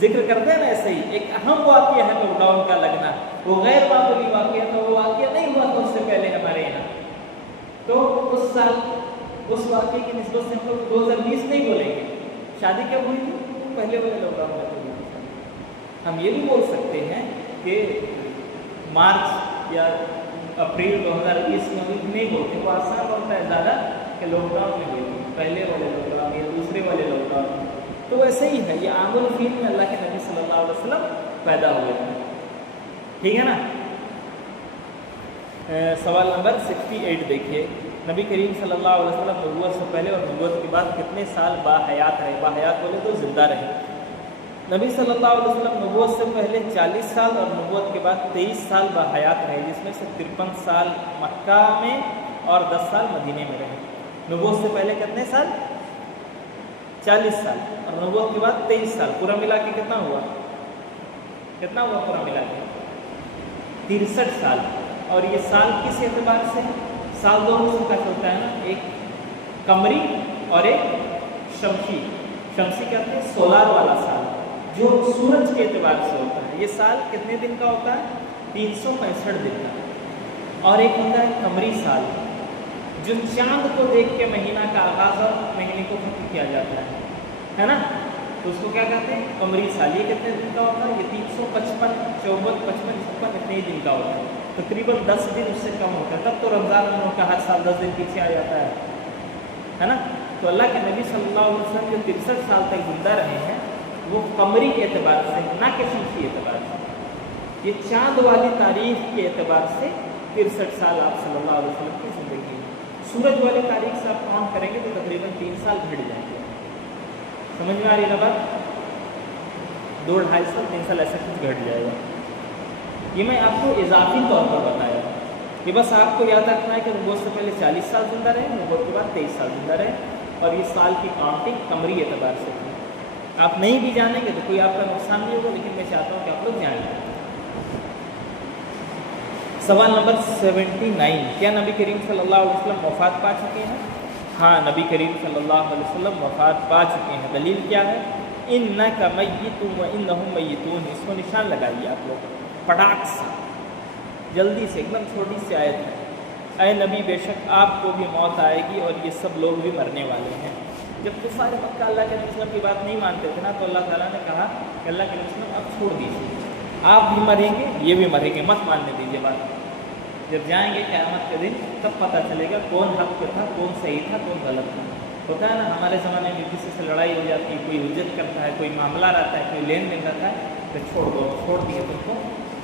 ذکر کرتے ہیں نا ایسے ہی۔ ایک اہم واقعہ ہے لاک ڈاؤن کا لگنا، وہ غیر معمولی واقعہ تھا، وہ واقعہ نہیں ہوا تھا اس سے پہلے ہمارے یہاں۔ تو اس سال اس واقعے کی نسبت سے ہم لوگ 2020 نہیں بولیں گے۔ شادی کب ہوئی تھی؟ پہلے والے لاک ڈاؤن میں ہوئی تھی۔ ہم یہ بھی بول سکتے ہیں کہ مارچ یا اپریل 2020 میں ہوئی، نہیں بولتے، وہ آسان ہوتا ہے زیادہ کہ لاک ڈاؤن میں ہوئی تھی، پہلے والے لاک ڈاؤن یا دوسرے والے لاک ڈاؤن میں۔ تو ویسے ہی ہے، یہ عام الفیل میں اللہ کے نبی صلی اللہ علیہ وسلم پیدا ہوئے تھے، ٹھیک ہے نا؟ سوال نمبر 68 دیکھیے، نبی کریم صلی اللہ علیہ وسلم نبوت سے پہلے اور نبوت کے بعد کتنے سال باحیات رہے؟ باحیات بولے تو زندہ رہے، نبی صلی اللہ علیہ وسلم نبوت سے پہلے 40 سال اور نبوت کے بعد 23 سال بحیات رہے، جس میں سے 53 سال مکہ میں اور 10 سال مدینے میں رہے۔ نبوت سے پہلے کتنے سال؟ 40 سال، اور نبوت کے بعد 23 سال، پورا ملا کے کتنا ہوا پورا ملا کے 63 سال۔ اور یہ سال کس اعتبار سے؟ سال دو قسم کا چلتا ہے نا، ایک قمری اور ایک شمسی۔ شمسی کہتے ہیں سولار والا سال، جو سورج کے اعتبار سے ہوتا ہے۔ یہ سال کتنے دن کا ہوتا ہے؟ 365 دن کا۔ اور ایک ہوتا ہے قمری سال، جو چاند کو دیکھ کے مہینہ کا آغاز اور مہینے کو ختم کیا جاتا ہے نا، تو اس کو کیا کہتے ہیں؟ قمری سال۔ یہ کتنے دن کا ہوتا ہے؟ یہ 355 54 55 56 اتنے ہی دن کا ہوتا ہے، تقریباً 10 دن اس سے کم ہوتا ہے۔ تب تو رمضان ہم لوگ کا ہر سال 10 دن پیچھے آ جاتا ہے نا۔ تو اللہ کے نبی صلی اللہ علیہ وسلم جو 63 سال تک زندہ رہے ہیں، وہ قمری کے اعتبار سے، نہ کہ شمسی اعتبار سے، یہ چاند والی تاریخ کے اعتبار سے 63 سال آپ صلی اللہ علیہ وسلم کی زندگی ہے۔ سورج والی تاریخ سے آپ کام کریں گے تو تقریباً 3 سال گھٹ جائیں گے۔ سمجھ میں آ رہی ہے نا بات؟ 2 ڈھائی سال 3 سال ایسا کچھ گھٹ جائے گا۔ یہ میں آپ کو اضافی طور پر بتایا، یہ بس آپ کو یاد رکھنا ہے کہ نبوت سے پہلے 40 سال زندہ رہے، نبوت کے بعد 23 سال زندہ رہے، اور یہ سال کی کاؤنٹنگ قمری اعتبار سے تھی۔ آپ نہیں بھی جانیں گے تو کوئی آپ کا نقصان نہیں ہوگا، لیکن میں چاہتا ہوں کہ آپ لوگ جانیں۔ سوال نمبر 79، کیا نبی کریم صلی اللہ علیہ وسلم وفات پا چکے ہیں؟ ہاں، نبی کریم صلی اللہ علیہ وسلم وفات پا چکے ہیں۔ دلیل کیا ہے؟ انک میت وانہم میتون، اس کو نشان لگائیے آپ لوگ پٹاک سے، جلدی سے، ایک دم چھوٹی سی آیت ہے۔ اے نبی، بے شک آپ کو بھی موت آئے گی اور یہ سب لوگ بھی مرنے والے ہیں۔ جب کفار مکہ اللہ کے رسول کی بات نہیں مانتے تھے نا، تو اللہ تعالیٰ نے کہا کہ اللہ کے رسول اب چھوڑ دیجیے، آپ بھی مریں گے، یہ بھی مریں گے، مت ماننے دیجیے بات۔ جب جائیں گے قیامت کے دن تب پتہ چلے گا کون حق پہ تھا، کون صحیح تھا، کون غلط تھا۔ ہوتا ہے نا ہمارے زمانے میں کسی سے لڑائی ہو جاتی ہے، کوئی حجت کرتا ہے، کوئی معاملہ رہتا ہے، کوئی لین دین رہتا ہے، تو چھوڑ دو، چھوڑ دیے تم کو،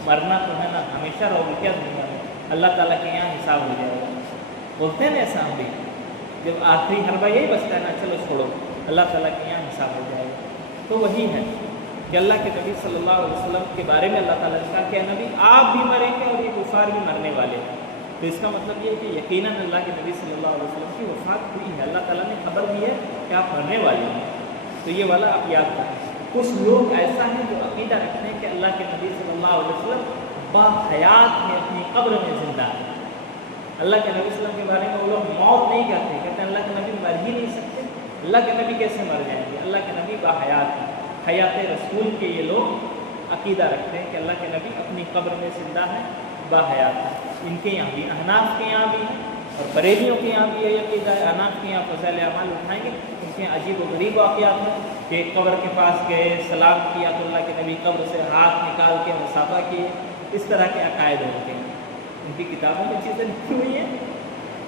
مرنا تو ہے نا، ہمیشہ رہو گے کیا دنیا میں، اللہ تعالیٰ کے یہاں حساب ہو جائے گا۔ بولتے ہیں نا ایسا ہم بھی، جب آخری حربہ یہی بچتا ہے نا، چلو چھوڑو، اللہ تعالیٰ کے یہاں حساب ہو جائے گا۔ تو وہی ہے کہ اللہ کے نبی صلی اللہ علیہ وسلم کے بارے میں اللہ تعالیٰ نے کہا کہ نبی آپ بھی مریں گے اور یہ کفار بھی مرنے والے ہیں۔ تو اس کا مطلب یہ ہے کہ یقیناً اللہ کے نبی صلی اللہ علیہ وسلم کی وفات ہوئی ہے، اللہ تعالیٰ نے خبر دی ہے کہ آپ مرنے والے ہیں۔ تو یہ والا آپ یاد رکھیں۔ کچھ لوگ ایسا ہیں جو عقیدہ رکھتے ہیں کہ اللہ کے نبی صلی اللہ علیہ وسلم باحیات ہیں، اپنی قبر میں زندہ ہیں۔ اللہ کے نبی صلی اللہ علیہ وسلم کے بارے میں وہ لوگ موت نہیں کہتے، کہتے ہیں اللہ کے نبی مر ہی نہیں سکتے، اللہ کے نبی کیسے مر جائیں گے؟ اللہ کے نبی باحیات ہیں، حیات رسول کے یہ لوگ عقیدہ رکھتے ہیں کہ اللہ کے نبی اپنی قبر میں زندہ ہیں، باحیات ہیں۔ ان کے یہاں بھی، احناف کے یہاں بھی ہے اور بریلیوں کے یہاں بھی یہ عقیدہ ہے۔ احناف کے یہاں فضائل اعمال اٹھائیں گے، ان کے یہاں عجیب و غریب واقعات ہیں کہ قبر کے پاس گئے، سلام کیا تو اللہ کے نبی قبر سے ہاتھ نکال کے مصافحہ کیے، اس طرح کے عقائد ہوتے ہیں۔ ان کی کتابوں میں چیزیں لکھی ہوئی ہیں،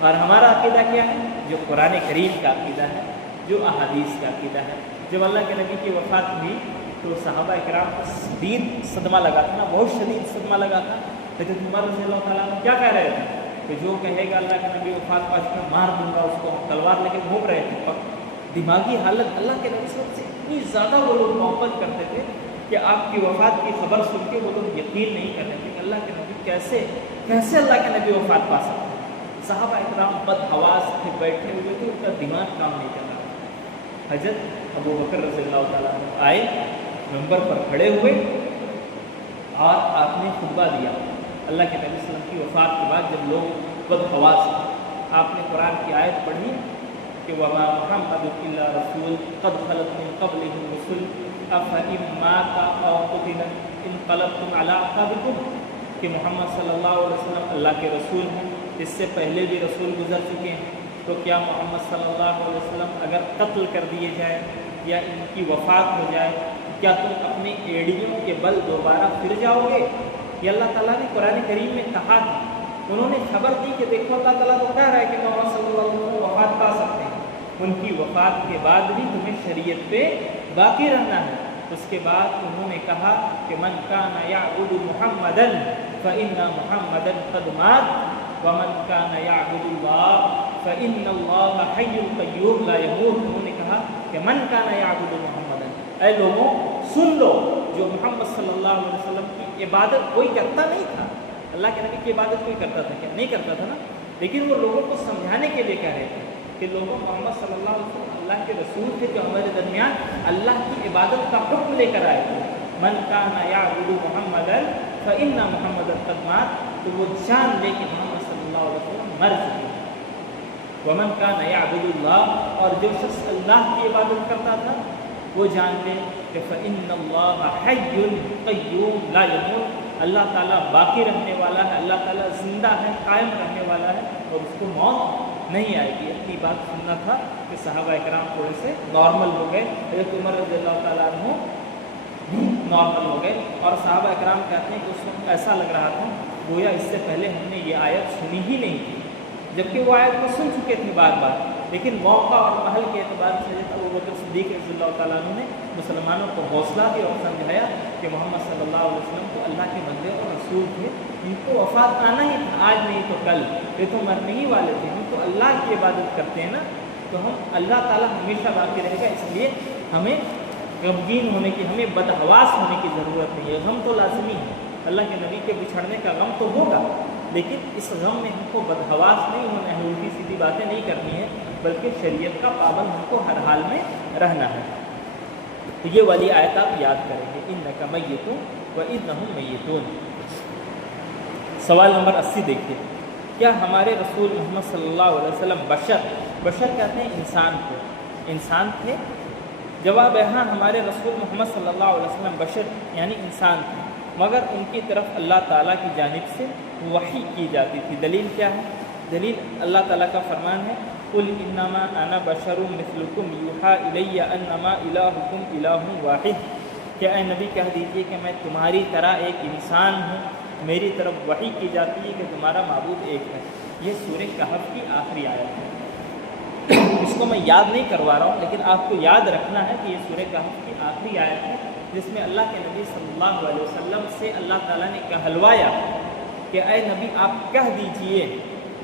اور ہمارا عقیدہ کیا ہے؟ جو قرآن کریم کا عقیدہ ہے، جو احادیث کا عقیدہ ہے۔ جب اللہ کے نبی کی وفات ہوئی تو صحابہ کرام کو شدید صدمہ لگا تھا نا، بہت شدید صدمہ لگا تھا۔ لیکن عمر رضی اللہ تعالیٰ عنہ کیا کہہ رہے تھے کہ جو کہے گا اللہ کے نبی وفات پا چکے مار دوں گا اس کو، تلوار لے کے گھوم رہے تھے۔ دماغی حالت، اللہ کے نبی صلی اللہ علیہ وسلم سے اتنی زیادہ وہ لوگ محبت کرتے تھے کہ آپ کی وفات کی خبر سن کے وہ لوگ یقین نہیں کرتے تھے کہ اللہ کے نبی کیسے اللہ کے نبی وفات پا سکتے۔ صحابہ اکرام بدحواس تھے، بیٹھے ہوئے تھے، ان کا دماغ کام نہیں کر رہا۔ حضرت ابو بکر رضی اللہ تعالیٰ عنہ آئے، منبر پر کھڑے ہوئے اور آپ نے خطبہ دیا۔ اللہ کے نبی صلی اللہ علیہ وسلم کی وفات کے بعد جب لوگ بدحواس تھے، آپ نے قرآن کی آیت پڑھی کہ وما محمد الا رسول قد خلت من قبلہ الرسل افإن مات او قتل انقلبتم علی اعقابکم، کہ محمد صلی اللہ علیہ وسلم اللہ کے رسول ہیں، اس سے پہلے بھی رسول گزر چکے ہیں، تو کیا محمد صلی اللہ علیہ وسلم اگر قتل کر دیے جائے یا ان کی وفات ہو جائے، کیا تم اپنی ایڑیوں کے بل دوبارہ پھر جاؤ گے؟ یہ اللہ تعالیٰ نے قرآن کریم میں کہا ہے۔ انہوں نے خبر دی کہ دیکھو اللہ تعالیٰ تو کہہ رہا ہے کہ محمد صلی اللہ علیہ وسلم وفات پا سکتے ہیں، ان کی وفات کے بعد بھی تمہیں شریعت پہ باقی رہنا ہے۔ اس کے بعد انہوں نے کہا کہ من کان یعبد محمدا فإن محمدا قد مات ومن کان یعبد اللہ فإن اللہ حی قیوم لا یموت۔ انہوں نے کہا کہ من کان یعبد محمدا، اے لوگوں سن لو جو محمد صلی اللہ علیہ وسلم کی عبادت کوئی کرتا نہیں تھا. اللہ کے نبی کی عبادت کوئی کرتا تھا کیا؟ نہیں کرتا تھا نا. لیکن وہ لوگوں کو سمجھانے کے لیے کہہ رہے تھے کہ لوگوں محمد صلی اللہ علیہ وسلم اللہ کے رسول تھے جو ہمارے درمیان اللہ کی عبادت کا حکم لے کر آئے تھے. من کان یعبد محمدا فإن محمدا قد مات. تو وہ جان لے کہ محمد صلی اللہ علیہ وسلم مر چکے. ومن کان یعبد اللہ، اور جو شخص اللہ کی عبادت کرتا تھا وہ جان لے کہ فإن اللہ حی قیوم لا یموت. اللہ تعالیٰ باقی رہنے والا ہے، اللہ تعالیٰ زندہ ہے، قائم رہنے والا ہے اور اس کو موت نہیں آئے گی. اتنی بات سننا تھا کہ صحابہ اکرام تھوڑے سے نارمل ہو گئے. حضرت عمر رضی اللہ تعالیٰ عنہ بھی نارمل ہو گئے. اور صحابہ اکرام کہتے ہیں کہ اس وقت ایسا لگ رہا تھا گویا اس سے پہلے ہم نے یہ آیت سنی ہی نہیں تھی، جبکہ وہ آیت کو سن چکے تھے بار بار. لیکن موقع اور محل کے اعتبار سے حضرت ابوبکر صدیق رضی اللہ تعالیٰ عنہ نے مسلمانوں کو حوصلہ دیا اور سمجھایا کہ محمد صلی اللہ علیہ وسلم تو اللہ کے بندے اور رسول تھے، ان کو وفات آنا ہی تھا، آج نہیں تو کل، یہ تو مرنے ہی والے تھے. ہم تو اللہ کی عبادت کرتے ہیں نا، تو ہم اللہ تعالیٰ ہمیشہ باقی رہے گا. اس لیے ہمیں غمگین ہونے کی، ہمیں بدحواس ہونے کی ضرورت نہیں ہے. غم تو لازمی ہے، اللہ کے نبی کے بچھڑنے کا غم تو ہوگا، لیکن اس غم میں ہم کو بدحواس نہیں ہونا ہے، الٹی سیدھی باتیں نہیں کرنی ہے، بلکہ شریعت کا پابند ہم کو ہر حال میں رہنا ہے. تو یہ والی آیت آپ یاد کریں گے، انک میت وانہم میتون. سوال نمبر 80 دیکھیے. کیا ہمارے رسول محمد صلی اللہ علیہ وسلم بشر کہتے ہیں انسان تھے؟ جواب ہے ہاں، ہمارے رسول محمد صلی اللہ علیہ وسلم بشر یعنی انسان تھے، مگر ان کی طرف اللہ تعالیٰ کی جانب سے وحی کی جاتی تھی. دلیل کیا ہے؟ دلیل اللہ تعالیٰ کا فرمان ہے قل انما انا بشر مثلکم یوحی الی انما الہکم الہ واحد. کہ اے نبی کہہ دیجئے کہ میں تمہاری طرح ایک انسان ہوں، میری طرف وحی کی جاتی ہے کہ تمہارا معبود ایک ہے. یہ سورہ کہف کی آخری آیت ہے. اس کو میں یاد نہیں کروا رہا ہوں، لیکن آپ کو یاد رکھنا ہے کہ یہ سورہ کہف کی آخری آیت ہے، جس میں اللہ کے نبی صلی اللہ علیہ وسلم سے اللہ تعالیٰ نے کہلوایا کہ اے نبی آپ کہہ دیجئے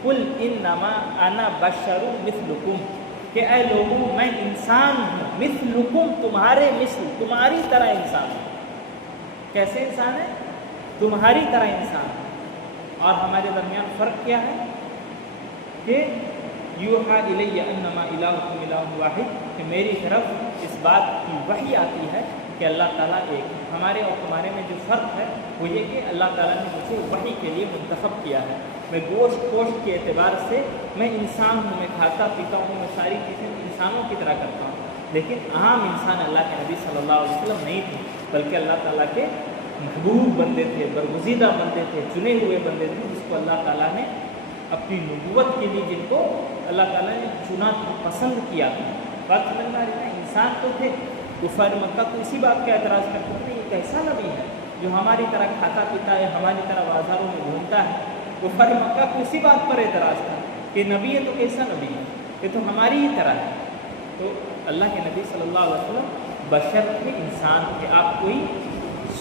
قل انما انا بشر مثلکم، کہ اے لوگوں میں انسان ہوں، مثلکم تمہارے مثل، تمہاری طرح انسان ہوں. کیسے انسان ہے؟ تمہاری طرح انسان ہے. اور ہمارے درمیان فرق کیا ہے کہ یوحی الی انما الہکم الہ واحد، کہ میری طرف اس بات کی وحی آتی ہے کہ اللہ تعالیٰ ایک ہے. ہمارے اور تمہارے میں جو فرق ہے وہ یہ کہ اللہ تعالیٰ نے مجھے وحی کے لیے منتخب کیا ہے. میں گوشت کے اعتبار سے میں انسان ہوں، میں کھاتا پیتا ہوں، میں ساری چیزیں انسانوں کی طرح کرتا ہوں، لیکن عام انسان اللہ کے نبی صلی اللہ علیہ وسلم نہیں تھے، بلکہ اللہ تعالیٰ کے محبوب بندے تھے، برگزیدہ بندے تھے، چنے ہوئے بندے تھے، جس کو اللہ تعالیٰ نے اپنی نبوت کے لیے، جن کو اللہ تعالیٰ نے چنا تھا، پسند کیا تھا. بات سمجھ میں آ رہی ہے؟ انسان تو تھے. کفار مکہ تو اسی بات کا اعتراض کرتے تھے یہ کیسا نبی ہے جو ہماری طرح کھاتا پیتا ہے، ہماری طرح بازاروں میں گھومتا ہے. کفار مکہ کو اسی بات پر اعتراض تھا کہ نبی ہے تو کیسا نبی ہے، یہ تو ہماری ہی طرح ہے. تو اللہ کے نبی صلی اللہ علیہ وسلم بشر تھے، انسان تھے. آپ کوئی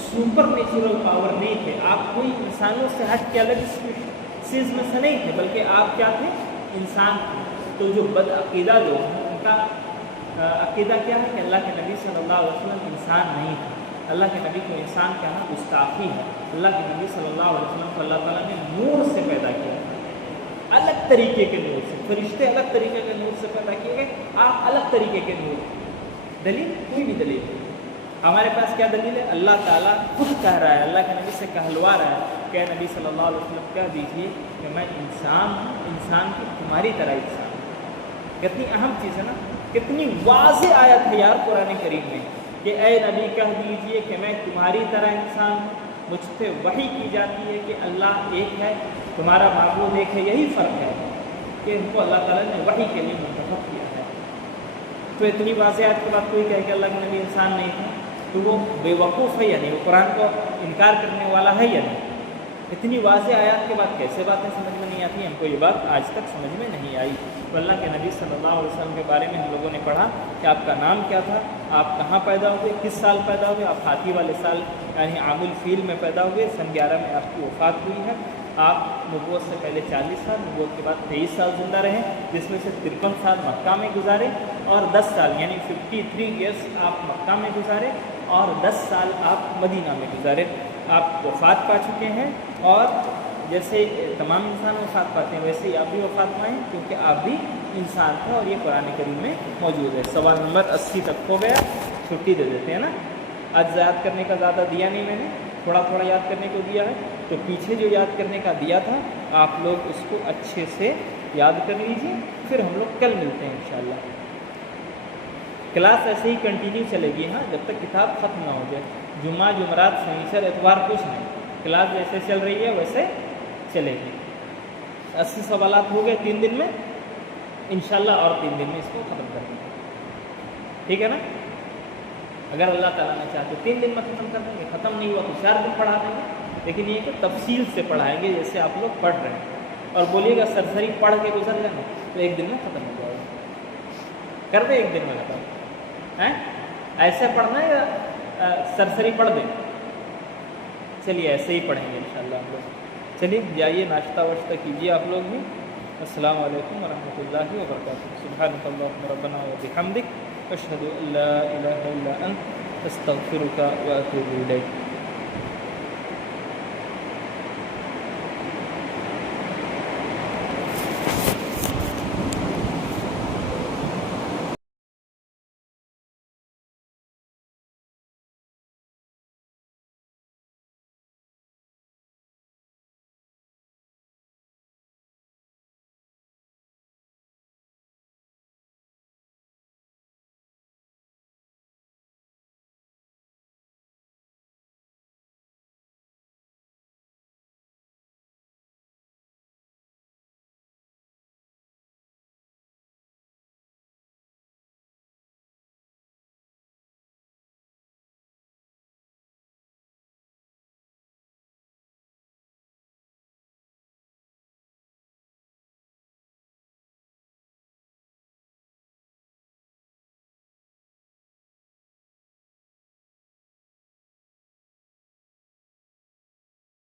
سپر نیچرل پاور نہیں تھے، آپ کوئی انسانوں سے ہٹ کے الگ چیز میں سے نہیں تھے، بلکہ آپ کیا تھے؟ انسان تھے. تو جو بد عقیدہ لوگ ہیں ان کا عقیدہ کیا ہے کہ اللہ کے نبی صلی اللہ علیہ وسلم انسان نہیں تھا. اللہ کے نبی کو انسان کہنا گستاخی ہے. اللہ کے نبی صلی اللہ علیہ وسلم کو اللہ تعالیٰ نے نور سے پیدا کیا، الگ طریقے کے نور سے. فرشتے الگ طریقے کے نور سے پیدا کیے گئے، آپ الگ طریقے کے نور. دلیل؟ کوئی بھی دلیل نہیں. ہمارے پاس کیا دلیل ہے؟ اللہ تعالیٰ خود کہہ رہا ہے، اللہ کے نبی سے کہلوا رہا ہے کہ اے نبی صلی اللہ علیہ وسلم کہہ دیجیے کہ میں انسان ہوں، انسان کی تمہاری طرح انسان ہوں. کتنی اہم چیز ہے نا، کتنی واضح آیت ہے یار قرآن کریم میں کہ اے نبی کہہ دیجئے کہ میں تمہاری طرح انسان ہوں، مجھ سے وحی کی جاتی ہے کہ اللہ ایک ہے، تمہارا معبود ایک ہے. یہی فرق ہے کہ ان کو اللہ تعالیٰ نے وحی کے لیے منتخب کیا ہے. تو اتنی واضح آیت کے بعد کوئی کہے کہ اللہ کے نبی انسان نہیں تھا تو وہ بے وقوف ہے یا نہیں، وہ قرآن کو انکار کرنے والا ہے یا نہیں. اتنی واضح آیات کے بعد کیسے باتیں سمجھ میں نہیں آتی؟ ہم کو یہ بات آج تک سمجھ میں نہیں آئی. تو اللہ کے نبی صلی اللہ علیہ وسلم کے بارے میں ہم لوگوں نے پڑھا کہ آپ کا نام کیا تھا، آپ کہاں پیدا ہوئے، کس سال پیدا ہوئے. آپ ہاتھی والے سال یعنی عام الفیل میں پیدا ہوئے، سن 11 میں آپ کی وفات ہوئی ہے. آپ نبوت سے پہلے 40 سال، نبوت کے بعد 23 سال زندہ رہے، جس میں سے 53 سال مکہ میں گزارے، اور 10 سال یعنی 53 ایئرس آپ مکہ میں گزارے، اور 10 سال آپ مدینہ میں گزارے. آپ وفات پا چکے ہیں، اور جیسے تمام انسان وفات پاتے ہیں ویسے ہی آپ بھی وفات پائیں، کیونکہ آپ بھی انسان تھے اور یہ قرآن کریم میں موجود ہے. سوال نمبر 80 تک ہو گیا، چھٹی دے دیتے ہیں نا. آج یاد کرنے کا زیادہ دیا نہیں میں نے، تھوڑا تھوڑا یاد کرنے کو دیا ہے. تو پیچھے جو یاد کرنے کا دیا تھا آپ لوگ اس کو اچھے سے یاد کر لیجیے. پھر ہم لوگ کل ملتے ہیں انشاءاللہ. کلاس ایسے ہی کنٹینیو چلے گی ہاں، جب تک کتاب ختم نہ ہو جائے. جمعہ، جمعرات، شنیچر، اتوار کچھ نہیں، کلاس جیسے چل رہی ہے ویسے چلے گی. 80 سوالات ہو گئے 3 دن میں انشاءاللہ، اور 3 دن میں اس کو ختم کر دیں گے. ٹھیک ہے نا؟ اگر اللہ تعالیٰ نے چاہتے 3 دن میں ختم کر دیں گے. ختم نہیں ہوا تو 4 دن پڑھا دیں گے، لیکن یہ کہ تفصیل سے پڑھائیں گے جیسے آپ لوگ پڑھ رہے ہیں. اور بولیے گا سرسری پڑھ کے گزر جانا تو 1 دن میں ختم ہو جائے گا. کر دیں 1 دن میں ختم ہیں؟ ایسے پڑھنا ہے یا سرسری پڑھ دیں؟ چلیے ایسے ہی پڑھیں گے انشاءاللہ ہم لوگ. چلیے جائیے ناشتہ واشتہ کیجیے آپ لوگ بھی. السلام علیکم ورحمۃ اللہ وبرکاتہ. سبحانک اللہم ربنا وبحمدک، اشہد ان لا الہ الا انت، استغفرک واتوب الیک.